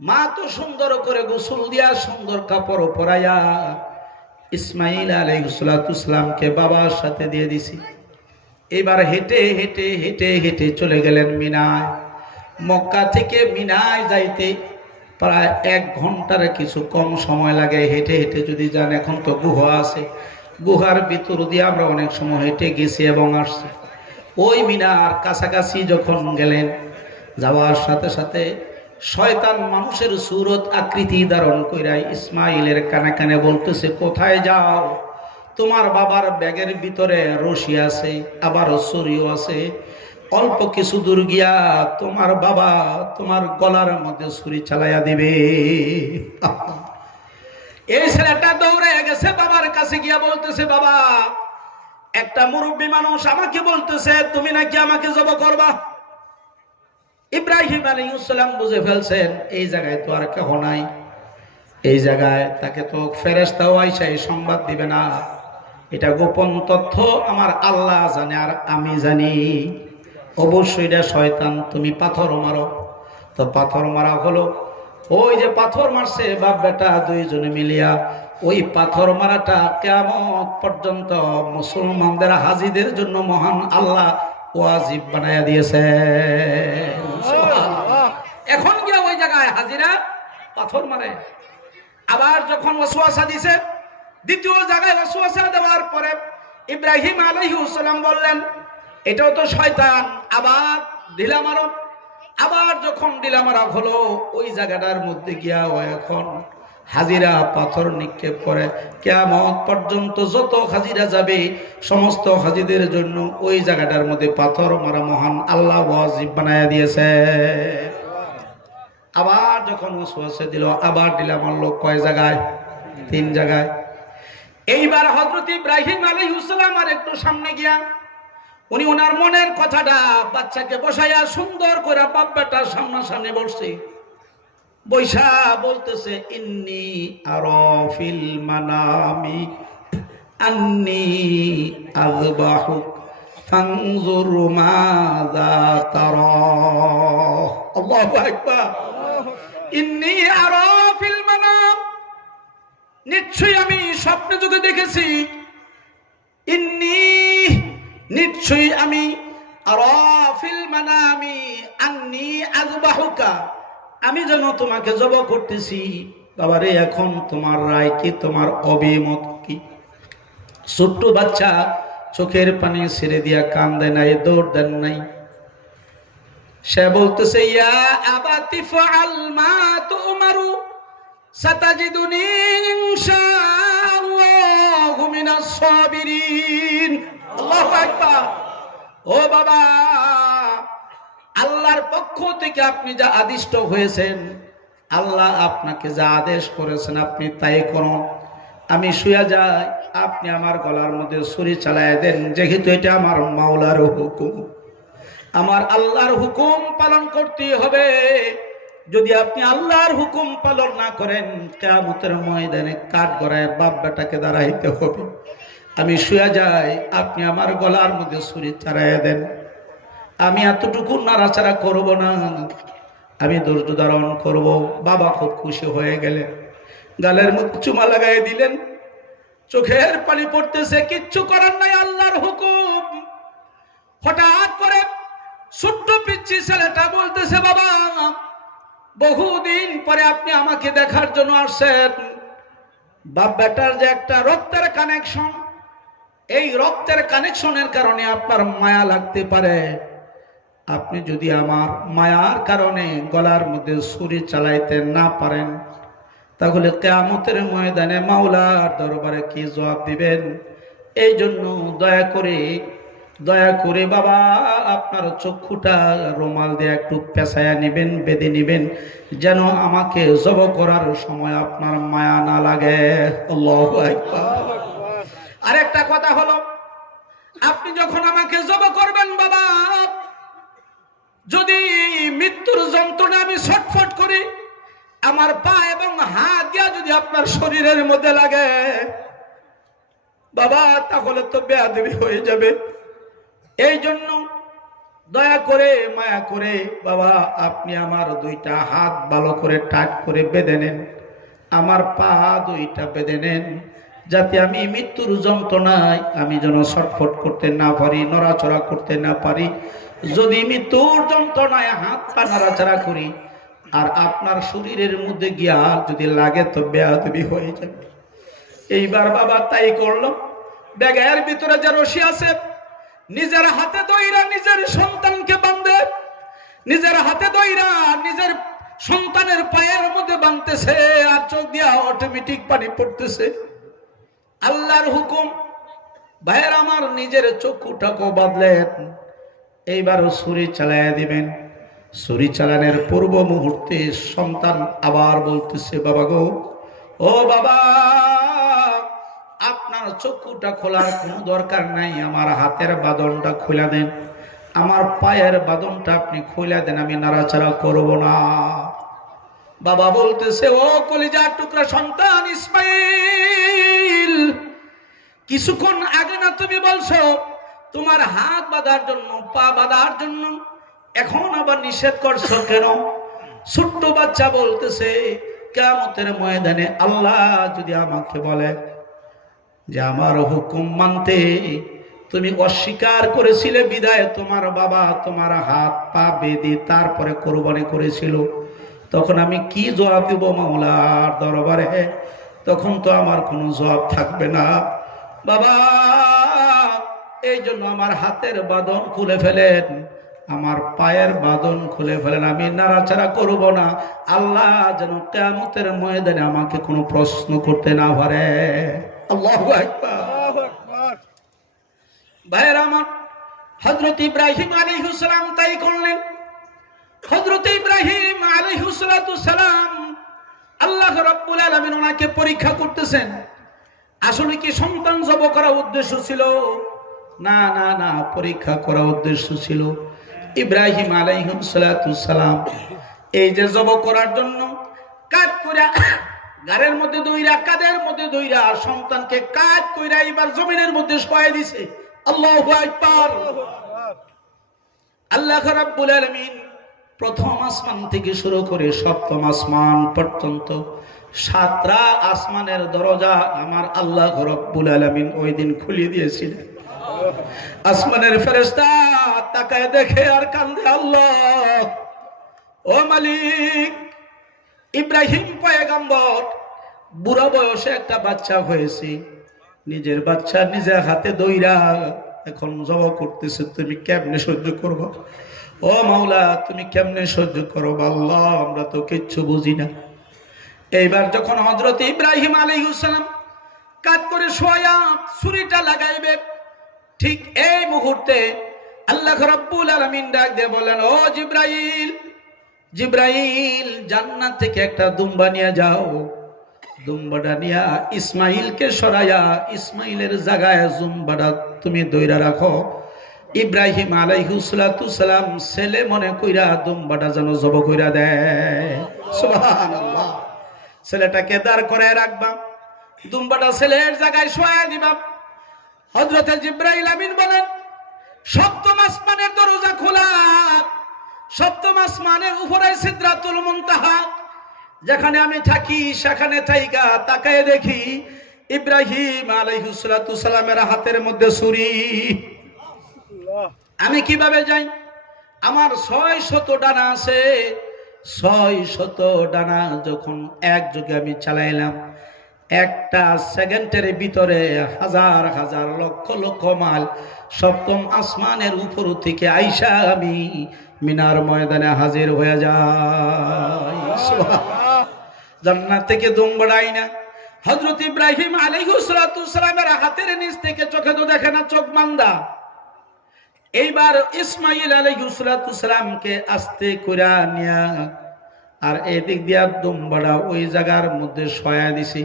মা তো সুন্দর করে গোসল দিয়া সুন্দর কাপড় পরাইয়া ইসমাইল আলাইহিস সালামকে বাবার সাথে দিয়ে দিছি। এবার হেঁটে হেঁটে হেঁটে হেঁটে চলে গেলেন মিনায়। মক্কা থেকে মিনায় যাইতে প্রায় 1 ঘন্টার কিছু কম সময় লাগে হেঁটে হেঁটে যদি যান। এখন তো গুহা আছে, গুহার ভিতর দিয়ে আমরা অনেক সময় হেঁটে গেছি এবং আসছি। ওই মিনার কাছাকাছি যখন গেলেন, যাওয়ার সাথে সাথে শয়তান মানুষের সুরত আকৃতি ধারণ কইরা ইসমাইলের কানে কানে বলতেছে, কোথায় যাও? তোমার বাবার ব্যাগের ভিতরে রশি আছে, আবার ছুরিও আছে। অল্প কিছু দূর গিয়া তোমার বাবা তোমার গলার মধ্যে ছুরি চালাইয়া দিবে। এই ছেলেটা দৌড়ে গেছে বাবার কাছে গিয়া বলতেছে, বাবা, একটা মুরব্বী মানুষ আমাকে বলতেছে তুমি নাকি আমাকে জব করবা। ইব্রাহিম আলাইহিস সালাম বুঝে ফেলছেন এই জায়গায় তো আর কেহ নাই, এই জায়গায় তাকে তো ফেরেশতাও আইসা এই সংবাদ দিবে না। এটা গোপন তথ্য আমার আল্লাহ জানে আর আমি জানি। অবশ্যই এটা শয়তান, তুমি পাথর মারো। তো পাথর মারা হলো। ওই যে পাথর মারছে বাপ বেটা দুইজনে মিলিয়া, ওই পাথর মারাটা কিয়ামত পর্যন্ত মুসলমানদের হাজিদের জন্য মহান আল্লাহ ওয়াজিব বানায়া দিয়েছে। এখন গিয়া ওই জায়গায় হাজিরা পাথর মারে। আবার যখন ওয়াসওয়াসা দিছে, দ্বিতীয় জায়গায় ওয়াসওয়াসা দেওয়ার পরে ইব্রাহিম আলাইহিস সালাম বললেন, এটাও তো শয়তান, আবার ঢিলা মারো। আবার যখন ঢিলা মারা হলো, ওই জায়গাটার মধ্যে গিয়া ও এখন হাজিরা পাথর নিক্ষেপ করে। কিয়ামত পর্যন্ত যত হাজিরা যাবে সমস্ত হাজিদের জন্য ওই জায়গাটার মধ্যে পাথর মারা মহান আল্লাহ ওয়াজিব বানায়া দিয়েছে। আবার যখন ওয়াসওয়াসা দিল, আবার ঢিলা মারলো। কয় জায়গায়? 3 জায়গায়। এইবার হযরত ইব্রাহিম আলাইহিস সালাম আর একটু সামনে গিয়া উনি ওনার মনের কথাটা বাচ্চাকে বসাইয়া সুন্দর করে বাপ বেটা সামনাসামনি বসছে, বৈশা বলতেছে, ইন্নী আরাফিল মানামি আন্নী আযবাহুক ফানজুর মাযা তারা। আল্লাহু আকবার। ইন্নী আরা ফিল মানাম, নিশ্চয়ই আমি স্বপ্নে যুগে দেখেছি। ইন্নী, নিশ্চয়ই আমি, আরা ফিল মানামি আন্নী আযবাহুকা, আমি যেন তোমাকে জবাহ করতেছি। বাবারে, এখন তোমার রায় কি, তোমার অভিমত কি? ছোট্ট বাচ্চা চোখের পানি ছেড়ে দিয়া কান্দে নাই, দৌড় দেন নাই। সে বলতেছে, ইয়া আবাতি ফাআল মা তুমারু সাতাজিদুনি ইনশাআল্লাহু মিনাস সাবিরিন। আল্লাহু আকবার। ও বাবা, আল্লাহর পক্ষ থেকে আপনি যা আদিষ্ট হয়েছেন, আল্লাহ আপনাকে যা আদেশ করেছেন আপনি তাই করুন। আমি শুয়ে যাই, আপনি আমার গলার মধ্যে ছুরি চালায় দেন, যেহেতু এটা আমার মাওলার হুকুম, আমার আল্লাহর হুকুম পালন করতে হবে। যদি আপনি আল্লাহর হুকুম পালন না করেন, কিয়ামতের ময়দানে কাঠ গড়ায় বাপ বেটাকে দাঁড়াইতে হবে। আমি শুয়ে যাই, আপনি আমার গলার মধ্যে ছুরি চালায় দেন। আমি এতটুকু নাড়াচাড়া করব না, আমি ধৈর্য ধারণ করব। বাবা খুব খুশি হয়ে গেলেন, গালের মধ্যে চুমা লাগাই দিলেন, চোখের পানি পড়তেছে, কিচ্ছু করার নাই, আল্লাহর হুকুম। হঠাৎ করে ছোট্ট পিচ্চি ছেলেটা বলতেছে, বাবা, বহুদিন পরে আপনি আমাকে দেখার জন্য আসছেন। বাপ বেটার যে একটা রক্তের কানেকশন, এই রক্তের কানেকশনের কারণে আপনার মায়া লাগতে পারে। আপনি যদি আমার মায়ার কারণে গলার মধ্যে ছুরি চালাইতে না পারেন, তাহলে কিয়ামতের ময়দানে মাওলার দরবারে কি জবাব দিবেন? এই জন্য দয়া করে বাবা, আপনার চক্ষুটা রুমাল দিয়ে একটু পেঁচায়া নেবেন, বেঁধে নেবেন, যেন আমাকে জবাহ করার সময় আপনার মায়া না লাগে। আল্লাহু আকবার। আরেকটা কথা হলো, আপনি যখন আমাকে জবাহ করবেন বাবা, যদি মৃত্যুর যন্ত্রণা আমি ছটফট করি, আমার পা এবং হাত দিয়া যদি আপনার শরীরের মধ্যে লাগে বাবা, তাহলে তো বেয়াদবি হয়ে যাবে। এই জন্য দয়া করে মায়া করে বাবা, আপনি আমার দুইটা হাত ভালো করে টাইট করে বেঁধে নেন, আমার পা দুইটা বেঁধে নেন, যাতে আমি মৃত্যুর যন্ত্রণায় আমি যেন ছটফট করতে না পারি, নড়াচড়া করতে না পারি। যদি মৃত্যুর যন্ত্রণায় হাত পা নড়াচড়া করি আর আপনার শরীরের মধ্যে গিয়া যদি লাগে, তো বেয়াদবি হয়ে যাবে। এইবার বাবা তাই করলো। ব্যাগের ভিতরে যে রশি আছে, নিজের হাতে দইরা নিজের সন্তানকে বাঁধে, নিজের হাতে দইরা নিজের সন্তানের পায়ের মধ্যে বাঁধতেছে, আর চোখ দিয়া অটোমেটিক পানি পড়তেছে। আল্লাহর হুকুম। ভাইয়ের আমার, নিজের চক্ষুটাকে বাঁধলেন, এইবার ছুরি চালাইয়া দিবেন। ছুরি চালানোর পূর্ব মুহূর্তে সন্তান আবার বলতেছে, বাবা গো, ও বাবা, আপনার চক্ষুটা খোলার কোনো দরকার নাই, আমার হাতের বাঁধনটা খুলে দেন, আমার পায়ের বাঁধনটা আপনি খুলে দেন, আমি নাড়াচাড়া করব না। বাবা বলতেছে, ও কলিজার টুকরা সন্তান ইসমাইল, কিছুক্ষণ আগে না তুমি বলছো তোমার হাত বাঁধার জন্য, পা বাঁধার জন্য, এখন আবার নিষেধ করছো কেন? ছোট্ট বাচ্চা বলতেছে, কিয়ামতের ময়দানে আল্লাহ যদি আমাকে বলে যে আমার হুকুম মানতে তুমি অস্বীকার করেছিলে, বিদায় তোমার বাবা তোমার হাত পা বেঁধে তারপরে কোরবানি করেছিল, তখন আমি কি জবাব দিব মাওলার দরবারে? তখন তো আমার কোনো জবাব থাকবে না। বাবা, এই জন্য আমার হাতের বাঁধন খুলে ফেলেন, আমার পায়ের বাঁধন খুলে ফেলেন, আমি নাড়াচাড়া করব না, আল্লাহ যেন কিয়ামতের ময়দানে আমাকে কোনো প্রশ্ন করতে না পারে। আল্লাহু আকবার। ভাইয়েরা আমার, হযরত ইব্রাহিম আলাইহিস সালাম তাই করলেন। হযরত ইব্রাহিম আলাইহিস সালাম, আল্লাহ রাব্বুল আলামিন ওনাকে পরীক্ষা করতেছেন। আসলে কি সন্তান জবাহ করার উদ্দেশ্য ছিল? না না না, পরীক্ষা করার উদ্দেশ্য ছিল। ইব্রাহিম আলাইহিস সালাম এই যে জবাহ করার জন্য কাট কইরা গারের মধ্যে দইরা, কাদের মধ্যে দইরা, সন্তানকে কাট কইরা এবার জমিনের মধ্যে শোয়াই দিছে। আল্লাহু আকবার। আল্লাহ রাব্বুল আলামিন প্রথম আসমান থেকে শুরু করে সপ্তম আসমান পর্যন্ত 7টা আসমানের দরজা আমার আল্লাহ রাব্বুল আলামিন ওই দিন খুলে দিয়েছিলেন। আসমানের ফেরেশতা তাকায় দেখে আর কান্দে, আল্লাহ ও মালিক, ইব্রাহিম পয়গম্বর বুড়া বয়সে একটা বাচ্চা হয়েছে, নিজের বাচ্চা নিজে হাতে দইরা এখন জবাই করতেছে, তুমি কেমনে সহ্য করবো? ও মাওলা, তুমি কেমনে সহ্য করো আল্লাহ, আমরা তো কিচ্ছু বুঝি না। এইবার যখন হযরত ইব্রাহিম আলাইহিস সালাম কাট করে শোয়া ছুরিটা লাগাইবে, ঠিক এই মুহূর্তে আল্লাহ রাব্বুল আলামিন ডাক দিয়ে বলেন, ও জিব্রাইল, জিব্রাইল জান্নাত থেকে একটা দুম্বা নিয়ে যাও। দুম্বাটা নিয়া ইসমাইলকে সরাইয়া ইসমাইলের জায়গায় দুম্বাটা তুমি দইরা রাখো। ইব্রাহিম আলাইহিস সালাম ছেলে মনে কইরা দুম্বাটা যেন জব কইরা দেয়। সুবহানাল্লাহ। ছেলেটাকে দাঁড় করে রাখবা, দুম্বাটা ছেলের জায়গায় শোয়া দিবা। হযরত জিব্রাইল আমিন বলেন, সপ্তম আসমানের দরজা খোলা, সপ্তম আসমানের উপরে সিদরাতুল মুনতাহা, যেখানে আমি থাকি সেখানে থাইকা তাকায় দেখি ইব্রাহিম আলাইহিস সালামের হাতের মধ্যে ছুরি। আমি কিভাবে যাই? আমার 600 ডানা আছে, 600 ডানা যখন একযোগে আমি চালাইলাম, একটা সেকেন্ডের ভিতরে হাজার হাজার লক্ষ লক্ষ মাইল সপ্তম আসমানের উপর থেকে আইসা আমি মিনার ময়দানে হাজির হয়ে যাই। জান্নাত থেকে দুম্বাড়াই না, হযরত ইব্রাহিম আলাইহিস সালামের হাতের নিচ থেকে চোখে তো দেখে না, চোখ মান্দা। এইবার ইসমাইল আলাইহিস সালামকে আস্তে কইরা নিয়া আর এদিক দিয়া দুম্বাড়া ওই জায়গার মধ্যে শোয়া দিছি।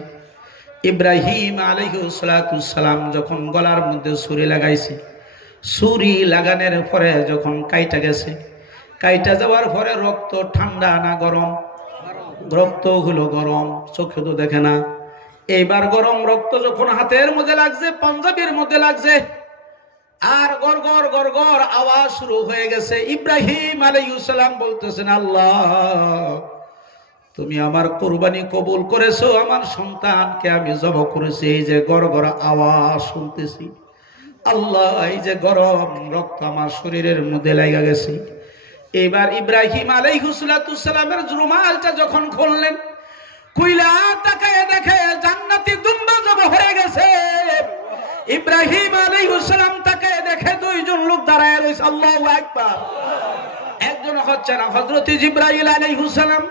ইব্রাহিম আলাইহিস সালাম যখন গলার মধ্যে ছুরি লাগাইছে, ছুরি লাগানোর পরে যখন কাইটা গেছে, কাইটা যাওয়ার পরে রক্ত ঠান্ডা না গরম? রক্ত হলো গরম, চোখে তো দেখে না। এইবার গরম রক্ত যখন হাতের মধ্যে লাগছে, পাঞ্জাবির মধ্যে লাগছে, আর গড়গড় গড়গড় আওয়াজ শুরু হয়ে গেছে। ইব্রাহিম আলাইহিস সালাম বলতেছেন, আল্লাহ তুমি আমার কুরবানি কবুল করেছো, আমার সন্তানকে আমি জবাই করেছি, এই যে গড়গড় আওয়াজ শুনতেছি, আল্লাহ এই যে গরম রক্ত আমার শরীরের মধ্যে লাগা গেছে। এবার ইব্রাহিম আলাইহিস সালামের রুমালটা যখন খুললেন, কুইলা তাকায় দেখে জান্নাতি দুম্বা জবাই হয়ে গেছে। ইব্রাহিম আলাইহিস সালাম তাকায় দেখে দুইজন লোক দাঁড়ায় রয়েছে। আল্লাহু আকবার। একজন হচ্ছেন হযরত জিবরাইল আলাইহিস সালাম,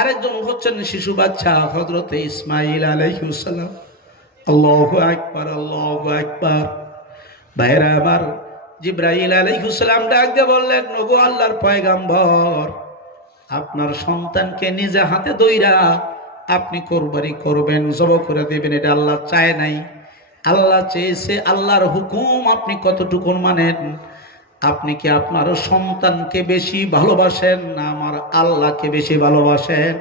আরেকজন হচ্ছেন শিশু বাচ্চা হযরত ইসমাইল আলাইহিস সালাম। আল্লাহু আকবার, আল্লাহু আকবার। ভাইরা আমার, জিবরাইল আলাইহিস সালাম ডাক দিয়ে বললেন, নবী আল্লাহর পয়গম্বর, আপনার সন্তানকে নিজে হাতে দইরা আপনি কুরবানি করবেন, জবাই করে দেবেন, এটা আল্লাহ চায় নাই, আল্লাহ চেয়েছে। আল্লাহর হুকুম আপনি কতটুকু মানেন? আপনি কি আপনার সন্তানকে বেশি ভালোবাসেন না আমার আল্লাহকে বেশি ভালোবাসেন?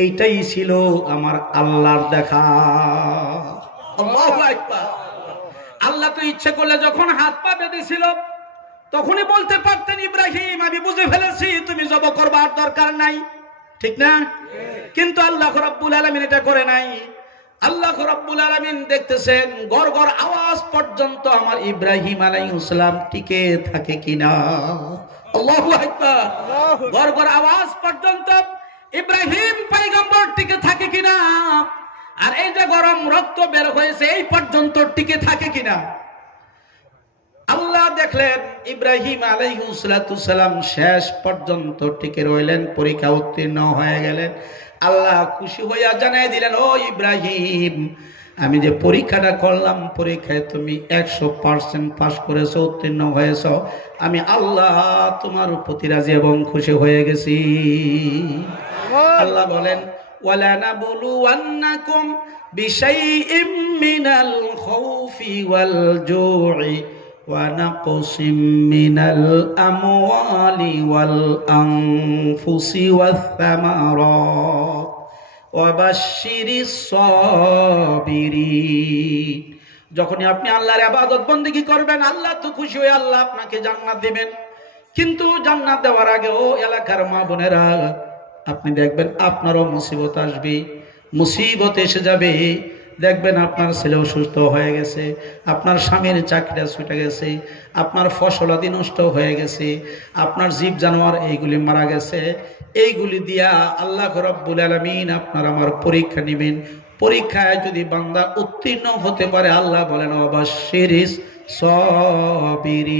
এইটাই ছিল আমার আল্লাহর দেখা। আল্লাহু আকবার। আল্লাহ তো ইচ্ছে করলে যখন হাত পা বেঁধেছিল তখনই বলতে পারতেন, ইব্রাহিম আমি বুঝে ফেলেছি, তুমি জবাই করবার দরকার নাই, ঠিক না? কিন্তু আল্লাহ রাব্বুল আলামিন এটা করে নাই। আল্লাহ রাব্বুল আলামিন দেখতেছেন গড়গড় আওয়াজ পর্যন্ত আমার ইব্রাহিম আলাইহিস সালাম টিকে থাকে কিনা। আল্লাহু আকবার। গড়গড় আওয়াজ পর্যন্ত ইব্রাহিম পয়গম্বর টিকে থাকে কিনা, আর এই যে গরম রক্ত বের হয়েছে এই পর্যন্ত টিকে থাকে কিনা। আল্লাহ দেখলেন ইব্রাহিম আলাইহিস সালাম শেষ পর্যন্ত টিকে রইলেন, পরীক্ষা উত্তীর্ণ হয়ে গেলেন। আল্লাহ খুশি হইয়া জানাই দিলেন, ও ইব্রাহিম, আমি যে পরীক্ষাটা করলাম, পরীক্ষায় তুমি 100% পাস করেছো, উত্তীর্ণ হয়েছ, আমি আল্লাহ তোমার প্রতি রাজি এবং খুশি হয়ে গেছি। আল্লাহ বলেন, ওয়ালানাবলুওয়ান্নাকুম বিশাইইম মিনাল খাউফি ওয়াল জু'i ونقص من الأموال والأنفس والثمرات وبشر الصابرين যখনই আপনি আল্লাহর ইবাদত বন্দেগী করবেন, আল্লাহ তো খুশি হয়ে আল্লাহ আপনাকে জান্নাত দিবেন। কিন্তু জান্নাত দেওয়ার আগেও এলাকার মা বোনেরা, আপনি দেখবেন আপনারও মুসিবত আসবে, মুসিবত এসে যাবে। দেখবেন আপনার ছেলে অসুস্থ হয়ে গেছে, আপনার স্বামীর চাকরিটা ছুটে গেছে, আপনার ফসলাদি নষ্ট হয়ে গেছে, আপনার জীব জানোয়ার এইগুলি মারা গেছে। এইগুলি দিয়া আল্লাহ রাব্বুল আলামিন আপনার আমার পরীক্ষা নেবেন। পরীক্ষায় যদি বান্দা উত্তীর্ণ হতে পারে, আল্লাহ বলেন অবাশশিরিস সাবিরিন,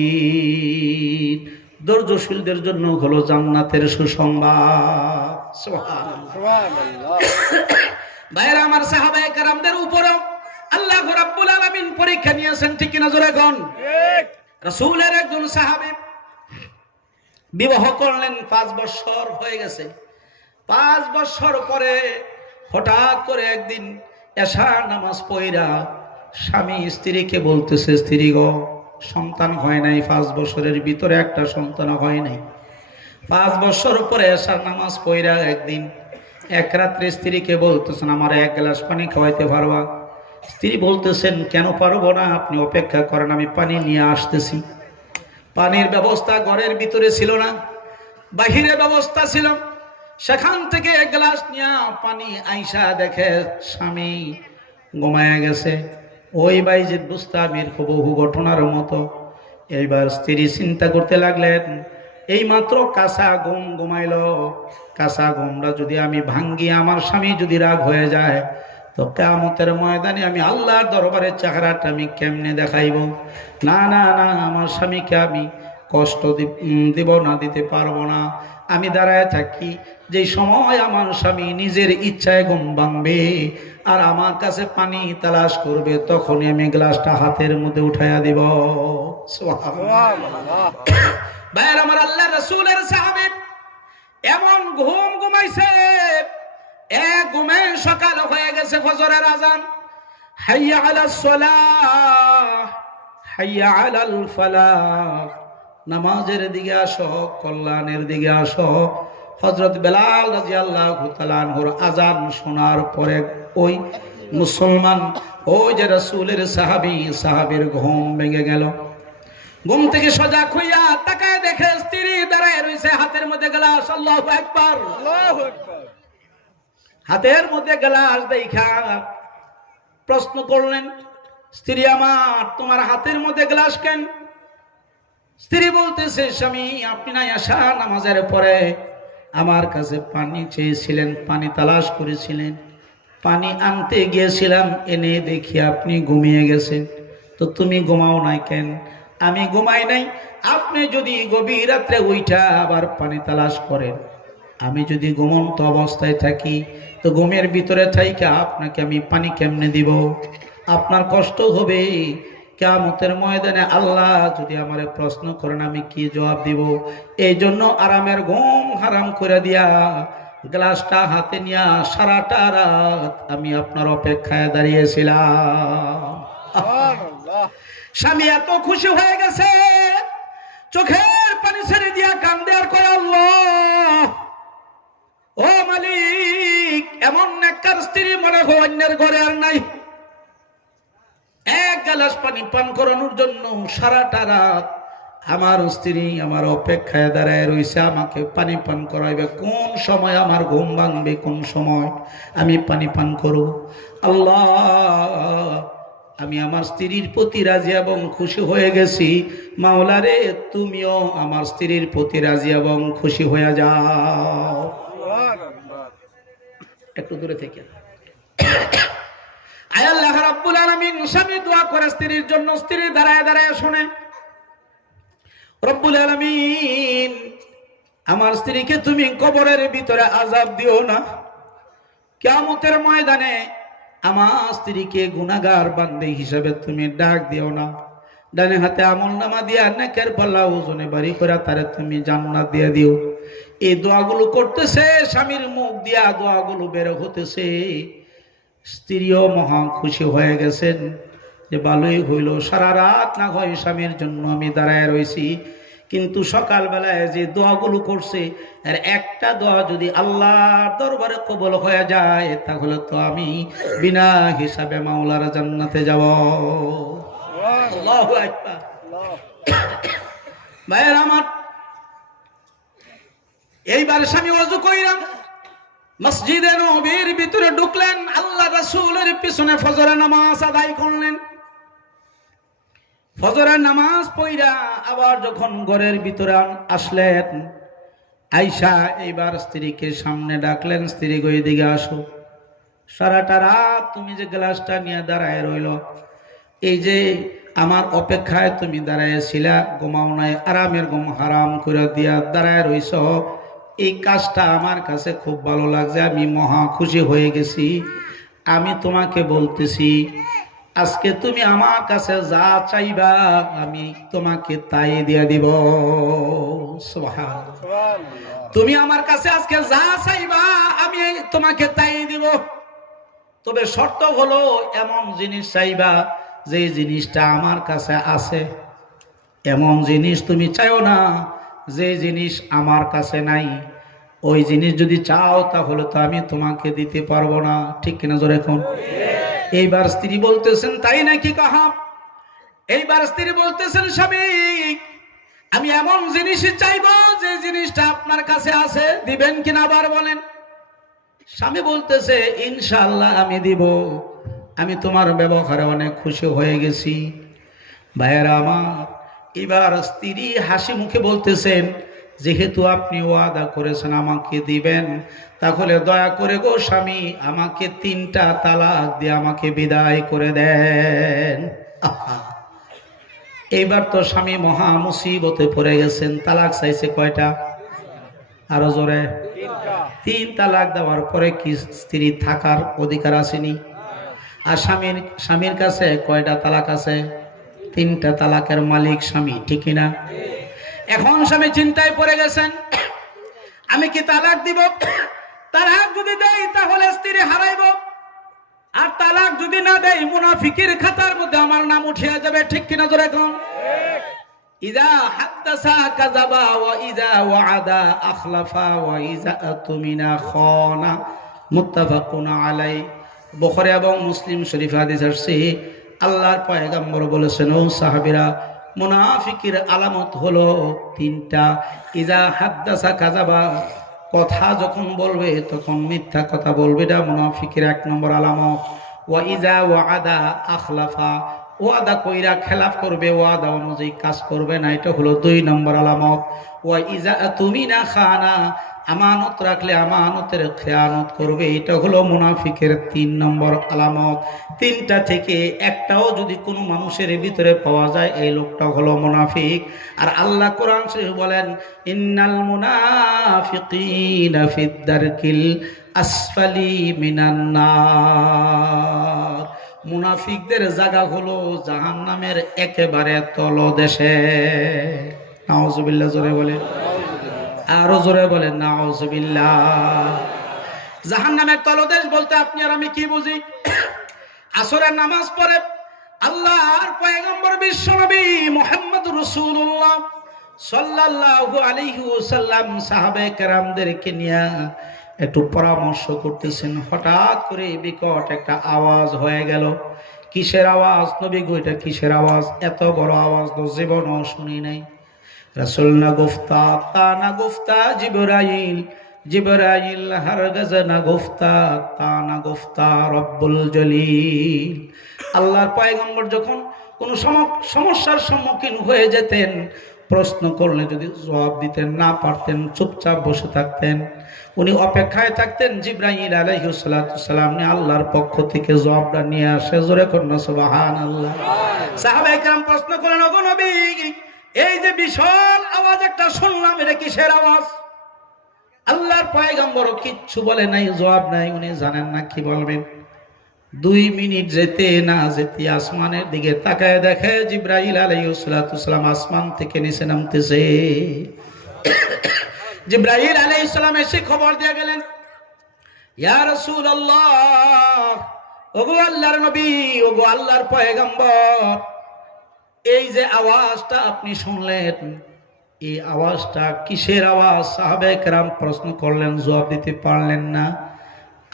ধৈর্যশীলদের জন্য হলো জান্নাতের সুসংবাদ। সুবহানাল্লাহ। ভাইরা আমার, সাহাবায়ে কেরামদের উপরেও আল্লাহ রাব্বুল আলামিন পরীক্ষা নিয়েছেন, ঠিক কিনা জোরে কোন? ঠিক। রাসূলের একজন সাহাবী বিবাহ করলেন, 5 বছর হয়ে গেছে। 5 বছর পরে হঠাৎ করে একদিন এশার নামাজ পড়া স্বামী স্ত্রীকে বলতেছে, স্ত্রী গো, সন্তান হয় নাই, 5 বছরের ভিতরে একটা সন্তান হয় নাই। 5 বছর পরে এশার নামাজ পড়া একদিন এক রাত্রে স্ত্রীকে বলতেছেন, আমার 1 গ্লাস পানি খাওয়াইতে পারবা? স্ত্রী বলতেছেন, কেন পারবো না, আপনি অপেক্ষা করেন, আমি পানি নিয়ে আসতেছি। পানির ব্যবস্থা ঘরের ভিতরে ছিল না, বাহিরে ব্যবস্থা ছিল। সেখান থেকে 1 গ্লাস নিয়ে পানি আইসা দেখে স্বামী ঘুমায়া গেছে। ওই বাইজিদ বুস্তামির হুবহু ঘটনার মতো। এইবার স্ত্রী চিন্তা করতে লাগলেন, এই মাত্র কাঁচা ঘুম ঘুমাইল, কাঁচা ঘুমটা যদি আমি ভাঙ্গি, আমার স্বামী যদি রাগ হয়ে যায়, তো কিয়ামতের ময়দানে আমি আল্লাহর দরবারে চেহারাটা আমি কেমনে দেখাইব? না না না, আমার স্বামীকে আমি কষ্ট দিব না, দিতে পারবো না। আমি দাঁড়ায় থাকি, যে সময় আমার স্বামী নিজের ইচ্ছায় ঘুম ভাঙবে আর আমার কাছে পানি তালাশ করবে, তখনই আমি গ্লাসটা হাতের মধ্যে উঠাইয়া দিব। সুবহানাল্লাহ। ভাইয়ের আমার, আল্লাহ রাসূলের সাহাবী এমন ঘুম ঘুমাইছে, এক ঘুমে সকাল হয়ে গেছে, ফজরের আজান, হাইয়া আলাস সালাহ হাইয়া আলাল ফালাহ, নামাজের দিকে আসো, কল্যাণের দিকে আসো। হযরত বেলাল রাদিয়াল্লাহু তাআলা আনহুর আজান শোনার পরে ওই মুসলমান, ওই যে রাসূলের সাহাবীর ঘুম ভেঙে গেল। ঘুম থেকে সজাগ হইয়া তাকায় দেখে স্ত্রী দাঁড়ায় রয়েছে, হাতের মধ্যে গ্লাস। আল্লাহু আকবার, আল্লাহু আকবার। হাতের মধ্যে গ্লাস দেখা প্রশ্ন করলেন, স্ত্রী আমার, তোমার হাতের মধ্যে গ্লাস কেন? স্ত্রী বলতেছে, স্বামী, আপনি না এশা নামাজের পরে আমার কাছে পানি চেয়েছিলেন, পানি তালাশ করেছিলেন, পানি আনতে গিয়েছিলাম, এনে দেখি আপনি ঘুমিয়ে গেছেন। তো তুমি ঘুমাও নাই কেন? আমি ঘুমাই নাই। আপনি যদি গভীর রাত্রে উঠা আবার পানি তালাশ করেন, আমি যদি ঘুমন্ত অবস্থায় থাকি, তো ঘুমের ভিতরে থাইকা আপনাকে আমি পানি কেমনে দিব? আপনার কষ্ট হবে। কিয়ামতের ময়দানে আল্লাহ যদি আমারে প্রশ্ন করেন, আমি কি জবাব দিব? এই জন্য আরামের ঘুম হারাম করে দিয়া গ্লাসটা হাতে নিয়া সারাটা রাত আমি আপনার অপেক্ষায় দাঁড়িয়েছিলাম। স্বামী এত খুশি হয়ে গেছে, চোখের পানি ছেড়ে দিয়া কান্দে আর কয়, আল্লাহ, ও মালিক, এমন নেককার স্ত্রী মনে হয় অন্যের ঘরে আর নাই। 1 গ্লাস পানি পান করানোর জন্য সারাটা রাত আমার স্ত্রী আমার অপেক্ষায় দাঁড়ায় রয়েছে, আমাকে পানি পান করাইবে। কোন সময় আমার ঘুম ভাঙবে, কোন সময় আমি পানি পান করব? আল্লাহ, আমি আমার স্ত্রীর প্রতি রাজি এবং খুশি হয়ে গেছি। মাওলা রে, তুমিও আমার স্ত্রীর প্রতি রাজি এবং খুশি হয়ে যাও। একটু দূরে থেকে। আয় আল্লাহ রাব্বুল আলামিন, স্বামী দোয়া করে স্ত্রীর জন্য, স্ত্রী দাঁড়ায় দাঁড়ায় শুনে। রব্বুল আলামিন, আমার স্ত্রীকে তুমি কবরের ভিতরে আযাব দিও না। কিয়ামতের ময়দানে আমার স্ত্রীকে গুনাহগার বান্দী হিসেবে তুমি ডাক দিও না। ডানে হাতে আমলনামা দিয়া নেকের পাল্লা ওজনে ভারী করে তারে তুমি জান্নাত দিয়ে দিও। এই দোয়াগুলো করতেছে, স্বামীর মুখ দিয়া দোয়াগুলো বের হতেছে। স্ত্রীও মহা খুশি হয়ে গেছেন যে ভালোই হইল, সারা রাত না হয় স্বামীর জন্য আমি দাঁড়ায় রয়েছি, কিন্তু সকালবেলায় যে দোয়াগুলো করছে আর একটা দোয়া যদি আল্লাহর দরবারে কবুল হয়ে যায় তাহলে তো আমি বিনা হিসাবে মাওলার জান্নাতে যাব। আল্লাহু আকবার। ভাইয়ের আমার, এইবার স্বামী ওযু কইরা মসজিদে নববীর ভিতরে ঢুকলেন, আল্লাহ রাসূলের পিছনে ফজরের নামাজ আদায় করলেন। ফজরের নামাজ পড়া আবার যখন ঘরের ভিতরে আসলেন, আয়েশা এইবার স্ত্রীকে সামনে ডাকলেন, স্ত্রী গো এদিকে আসো। সারাটা রাত তুমি যে গ্লাসটা নিয়ে দাঁড়ায় রইল, এই যে আমার অপেক্ষায় তুমি দাঁড়াইছিলা, ঘুমাও নাই, আরামের ঘুম হারাম করে দিয়া দাঁড়ায় রইছ, এই কাজটা আমার কাছে খুব ভালো লাগছে, আমি মহা খুশি হয়ে গেছি। আমি তোমাকে বলতেছি, আজকে তুমি আমার কাছে যা চাইবা আমি তোমাকে তাই দিয়ে দিব। সুবহানাল্লাহ। তুমি আমার কাছে আজকে যা চাইবা আমি তোমাকে তাই দিব, তবে শর্ত হলো এমন জিনিস চাইবা যে জিনিসটা আমার কাছে আছে। এমন জিনিস তুমি চাইও না যে জিনিস আমার কাছে নাই। ওই জিনিস যদি চাও তাহলে তো আমি তোমাকে দিতে পারবো না। ঠিক কিনা জোরে এখন? এইবার স্ত্রী বলতেছেন, তাই নাকি কাহা? এইবার স্ত্রী বলতেছেন, স্বামী আমি এমন জিনিসই চাইবো যে জিনিসটা আপনার কাছে আছে, দিবেন কিনা আবার বলেন। স্বামী বলতেছে, ইনশাআল্লাহ আমি দিব, আমি তোমার ব্যবহারে অনেক খুশি হয়ে গেছি। ভাইয়েরা আমার, এবার স্ত্রী হাসি মুখে বলতেছেন, যেহেতু আপনি ওয়াদা করেছেন আমাকে দিবেন, তাহলে দয়া করে গো স্বামী আমাকে 3টা তালাক দিয়ে আমাকে বিদায় করে দেন। এইবার তো স্বামী মহা মুসিবতে পড়ে গেছেন। তালাক চাইছে কয়টা? আরো জোরে। 3 তালাক দেওয়ার পরে কি স্ত্রী থাকার অধিকার আসেনি? আর স্বামীর কাছে কয়টা তালাক আছে? 3টা তালাকের মালিক স্বামী। ঠিক না? এখন স্বামী চিন্তায় পড়ে গেছেন, আমি কি তালাক দিব? তালাক যদি দেই তাহলে স্ত্রী হারাইব, আর তালাক যদি না দেই মুনাফিকের খাতার মধ্যে আমার নাম উঠিয়া যাবে। ঠিক কিনা জোরে কোন? ইযা হাদাসা কাযাবা ওয়া ইযা ওয়াআদা আখলাফা ওয়া ইযা আতুমিনা খানা। মুত্তাফাকুন আলাই। বুখারী এবং মুসলিম শরীফ হাদিস আছে, আল্লাহর পয়গম্বর বলেছেন, ও সাহাবীরা, মুনাফিকের আলামত হলো 3টা। ইযা হাদাসা কাযাবা, কথা যখন বলবে তখন মিথ্যা কথা বলবে, এটা মুনাফিকের 1 নম্বর আলামত। ওয়া ইযা ওয়াআদা আখলাফা, ওয়াদা কইরা খেলাফ করবে, ওয়াদা অনুযায়ী কাজ করবে না, এটা হলো 2 নম্বর আলামত। ওয়া ইযা তুমিনা খানা, আমানত রাখলে আমানতের খেয়ানত করবে, এটা হলো মুনাফিকের 3 নম্বর আলামত। 3টা থেকে একটাও যদি কোনো মানুষের ভিতরে পাওয়া যায়, এই লোকটা হলো মুনাফিক। আর আল্লাহ কোরআন শরীফ বলেন, ইন্নাল মুনাফিকিনা ফিদ দারকিল আসফালি মিনান নার। মুনাফিকদের জায়গা হলো জাহান্নামের একেবারে তলদেশে। নাউজুবিল্লাহ। জোরে বলে, আরো জোরে বলে নাউজুবিল্লাহ। জাহান্নামের তলদেশ বলতে আপনি আর আমি কি বুঝি? আসরের নামাজ পড়ে আল্লাহর পয়গম্বর বিশ্বনবী মুহাম্মদুর রাসূলুল্লাহ সাল্লাল্লাহু আলাইহি ওয়াসাল্লাম সাহাবায়ে কেরামদেরকে নিয়ে একটু পরামর্শ করতেছেন। হঠাৎ করে বিকট একটা আওয়াজ হয়ে গেল। কিসের আওয়াজ? নবী গো, এটা কিসের আওয়াজ? এত বড় আওয়াজ তো জীবনও শুনি নাই। রাসূল না গুফতা, তা না গুফতা জিবরাইল, জিবরাইল হারগাজ না গুফতা, তা না গুফতা রব্বুল জলিল। আল্লাহর পয়গম্বর যখন কোনো সমস্যার সম্মুখীন হয়ে যেতেন, প্রশ্ন করলে যদি জবাব দিতেন না পারতেন, চুপচাপ বসে থাকতেন, উনি অপেক্ষায় থাকতেন জিবরাইল আলাইহিস সালাতু সালাম আল্লাহর পক্ষ থেকে জবাবটা নিয়ে আসে। জোরে কন্যা সুবহানাল্লাহ। সাহাবায়ে কেরাম প্রশ্ন করেন, ওগো নবী, এই যে বিশাল আওয়াজ একটা শুনলাম, এটা কিসের আওয়াজ? আল্লাহর পয়গম্বর কিচ্ছু বলে নাই, জবাব নাই, উনি জানেন না কি বলবেন। 2 মিনিট যেতে না যেতে আসমানের দিকে তাকায় দেখে জিবরাইল আলাইহিস সালাতু সালাম আসমান থেকে নিচে নামতেছে। জিবরাইল আলাইহিস সালাম এসে খবর দিয়ে গেলেন, ইয়া রাসূলুল্লাহ, ওগো আল্লাহর নবী, ওগো আল্লাহর পয়গম্বর, এই যে আওয়াজটা আপনি শুনলেন, এই আওয়াজটা কিসের আওয়াজ? সাহাবায়ে কেরাম প্রশ্ন করলেন, জবাব দিতে পারলেন না।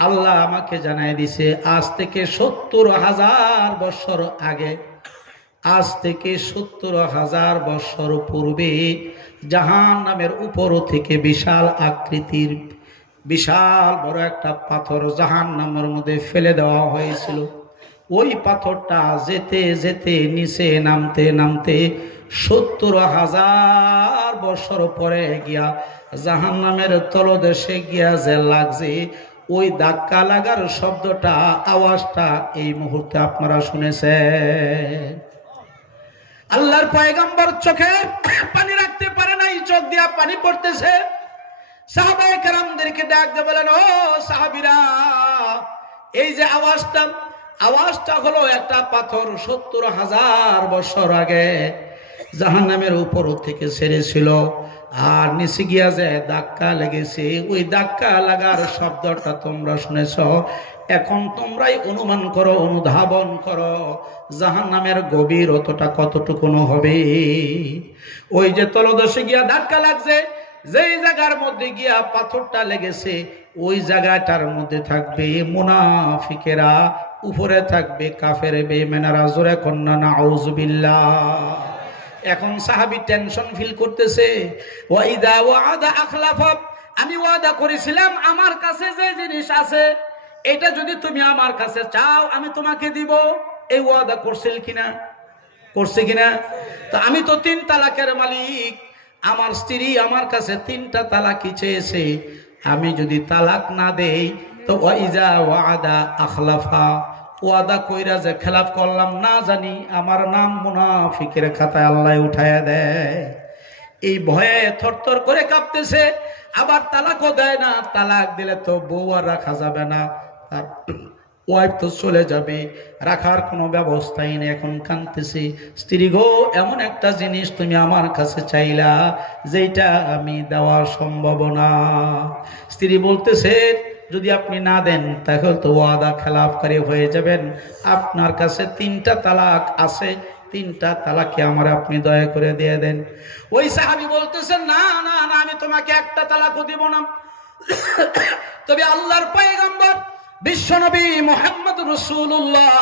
আল্লাহ আমাকে জানাই দিছে, আজ থেকে ৭০,০০০ বছর আগে, আজ থেকে ৭০,০০০ বছর পূর্বে জাহান্নামের উপর থেকে বিশাল আকৃতির বিশাল বড় একটা পাথর জাহান্নামের মধ্যে ফেলে দেওয়া হয়েছিল। ওই পাথরটা যেতে যেতে নিচে নামতে নামতে ৭০,০০০ বছর পরে গিয়া জাহান্নামের তলদেশে গিয়া যে লাগছে, ওই ধাক্কা লাগার শব্দটা, আওয়াজটা এই মুহূর্তে আপনারা শুনেছেন। আল্লাহর পয়গম্বর চোখে পানি রাখতে পারে নাই, চোখ দিয়া পানি পড়তেছে। সাহাবায়ে কেরামদেরকে ডাক দিয়ে বলেন, ও সাহাবীরা, এই যে আওয়াজটা হলো একটা পাথর ৭০,০০০ বছর আগে জাহান্নামের উপর থেকে ছেড়েছিল, আর নিচে গিয়া যে ধাক্কা লেগেছে, ওই ধাক্কা লাগার শব্দটা তোমরা শুনেছ। এখন তোমরাই অনুমান করো, অনুধাবন করো জাহান্নামের গভীরতাটা কতটুকু হবে। ওই যে তলদেশে গিয়া ধাক্কা লাগছে, যেই জায়গার মধ্যে গিয়া পাথরটা লেগেছে, ওই জায়গাটার মধ্যে থাকবে মুনাফিকেরা, উপরে থাকবে কাফের বেঈমানেরা। জোরে কন্না নাউযুবিল্লাহ। এখন সাহাবী টেনশন ফিল করতেছে, ওয়াইদা ওয়াদা আখলাফা, আমি ওয়াদা করেছিলাম আমার কাছে যে জিনিস আছে এটা যদি তুমি আমার কাছে চাও আমি তোমাকে দিব। এই ওয়াদা করছে কিনা? তো আমি তো 3 তালাকের মালিক, আমার স্ত্রী আমার কাছে 3টা তালাকই চেয়েছে, আমি যদি তালাক না দেই তো ওয়াইজা ওয়াদা আখলাফা, ওয়াদা কইরা যে খেলাফ করলাম, না জানি আমার নাম মুনাফিকের খাতায় আল্লাহ উঠায়া দেয়। এই ভয়ে থরথর করে কাঁপতেছে। আবার তালাকও দেয় না, তালাক দিলে তো বউ আর রাখা যাবে না, আর ওয়াইফ তো চলে যাবে, রাখার কোনো ব্যবস্থাই নেই। এখন কাঁদতেছি, স্ত্রী গো, এমন একটা জিনিস তুমি আমার কাছে চাইলা যেটা আমি দেওয়া সম্ভব না। স্ত্রী বলতেছে, যদি আপনি না দেন তাহলে তো ওয়াদা খেলাফকারী হয়ে যাবেন। আপনার কাছে 3টা তালাক আছে, 3টা তালাকে আমার আপনি দয়া করে দিয়ে দেন। ওই সাহাবী বলতেছেন, না না না, আমি তোমাকে একটা তালাকও দিব না। তবে আল্লাহর পয়গম্বর বিশ্বনবী মুহাম্মদ রাসূলুল্লাহ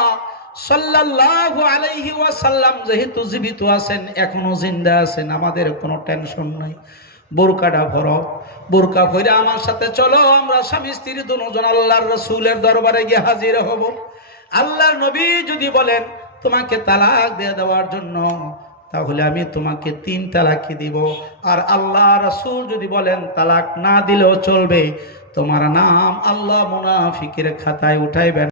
সাল্লাল্লাহু আলাইহি ওয়াসাল্লাম যেহেতু জীবিত আছেন, এখনো জিন্দা আছেন, আমাদের কোনো টেনশন নাই। বোরকাটা ভরো, বোরকা পরে আমার সাথে চলো, আমরা স্বামী স্ত্রী দুজন আল্লাহর রাসূলের দরবারে গিয়ে হাজির হব। আল্লাহর নবী যদি বলেন তোমাকে তালাক দিয়ে দেওয়ার জন্য, তাহলে আমি তোমাকে 3 তালাকই দিব। আর আল্লাহ রাসূল যদি বলেন তালাক না দিলেও চলবে, তোমার নাম আল্লাহ মুনাফিকের খাতায় উঠাইবেন।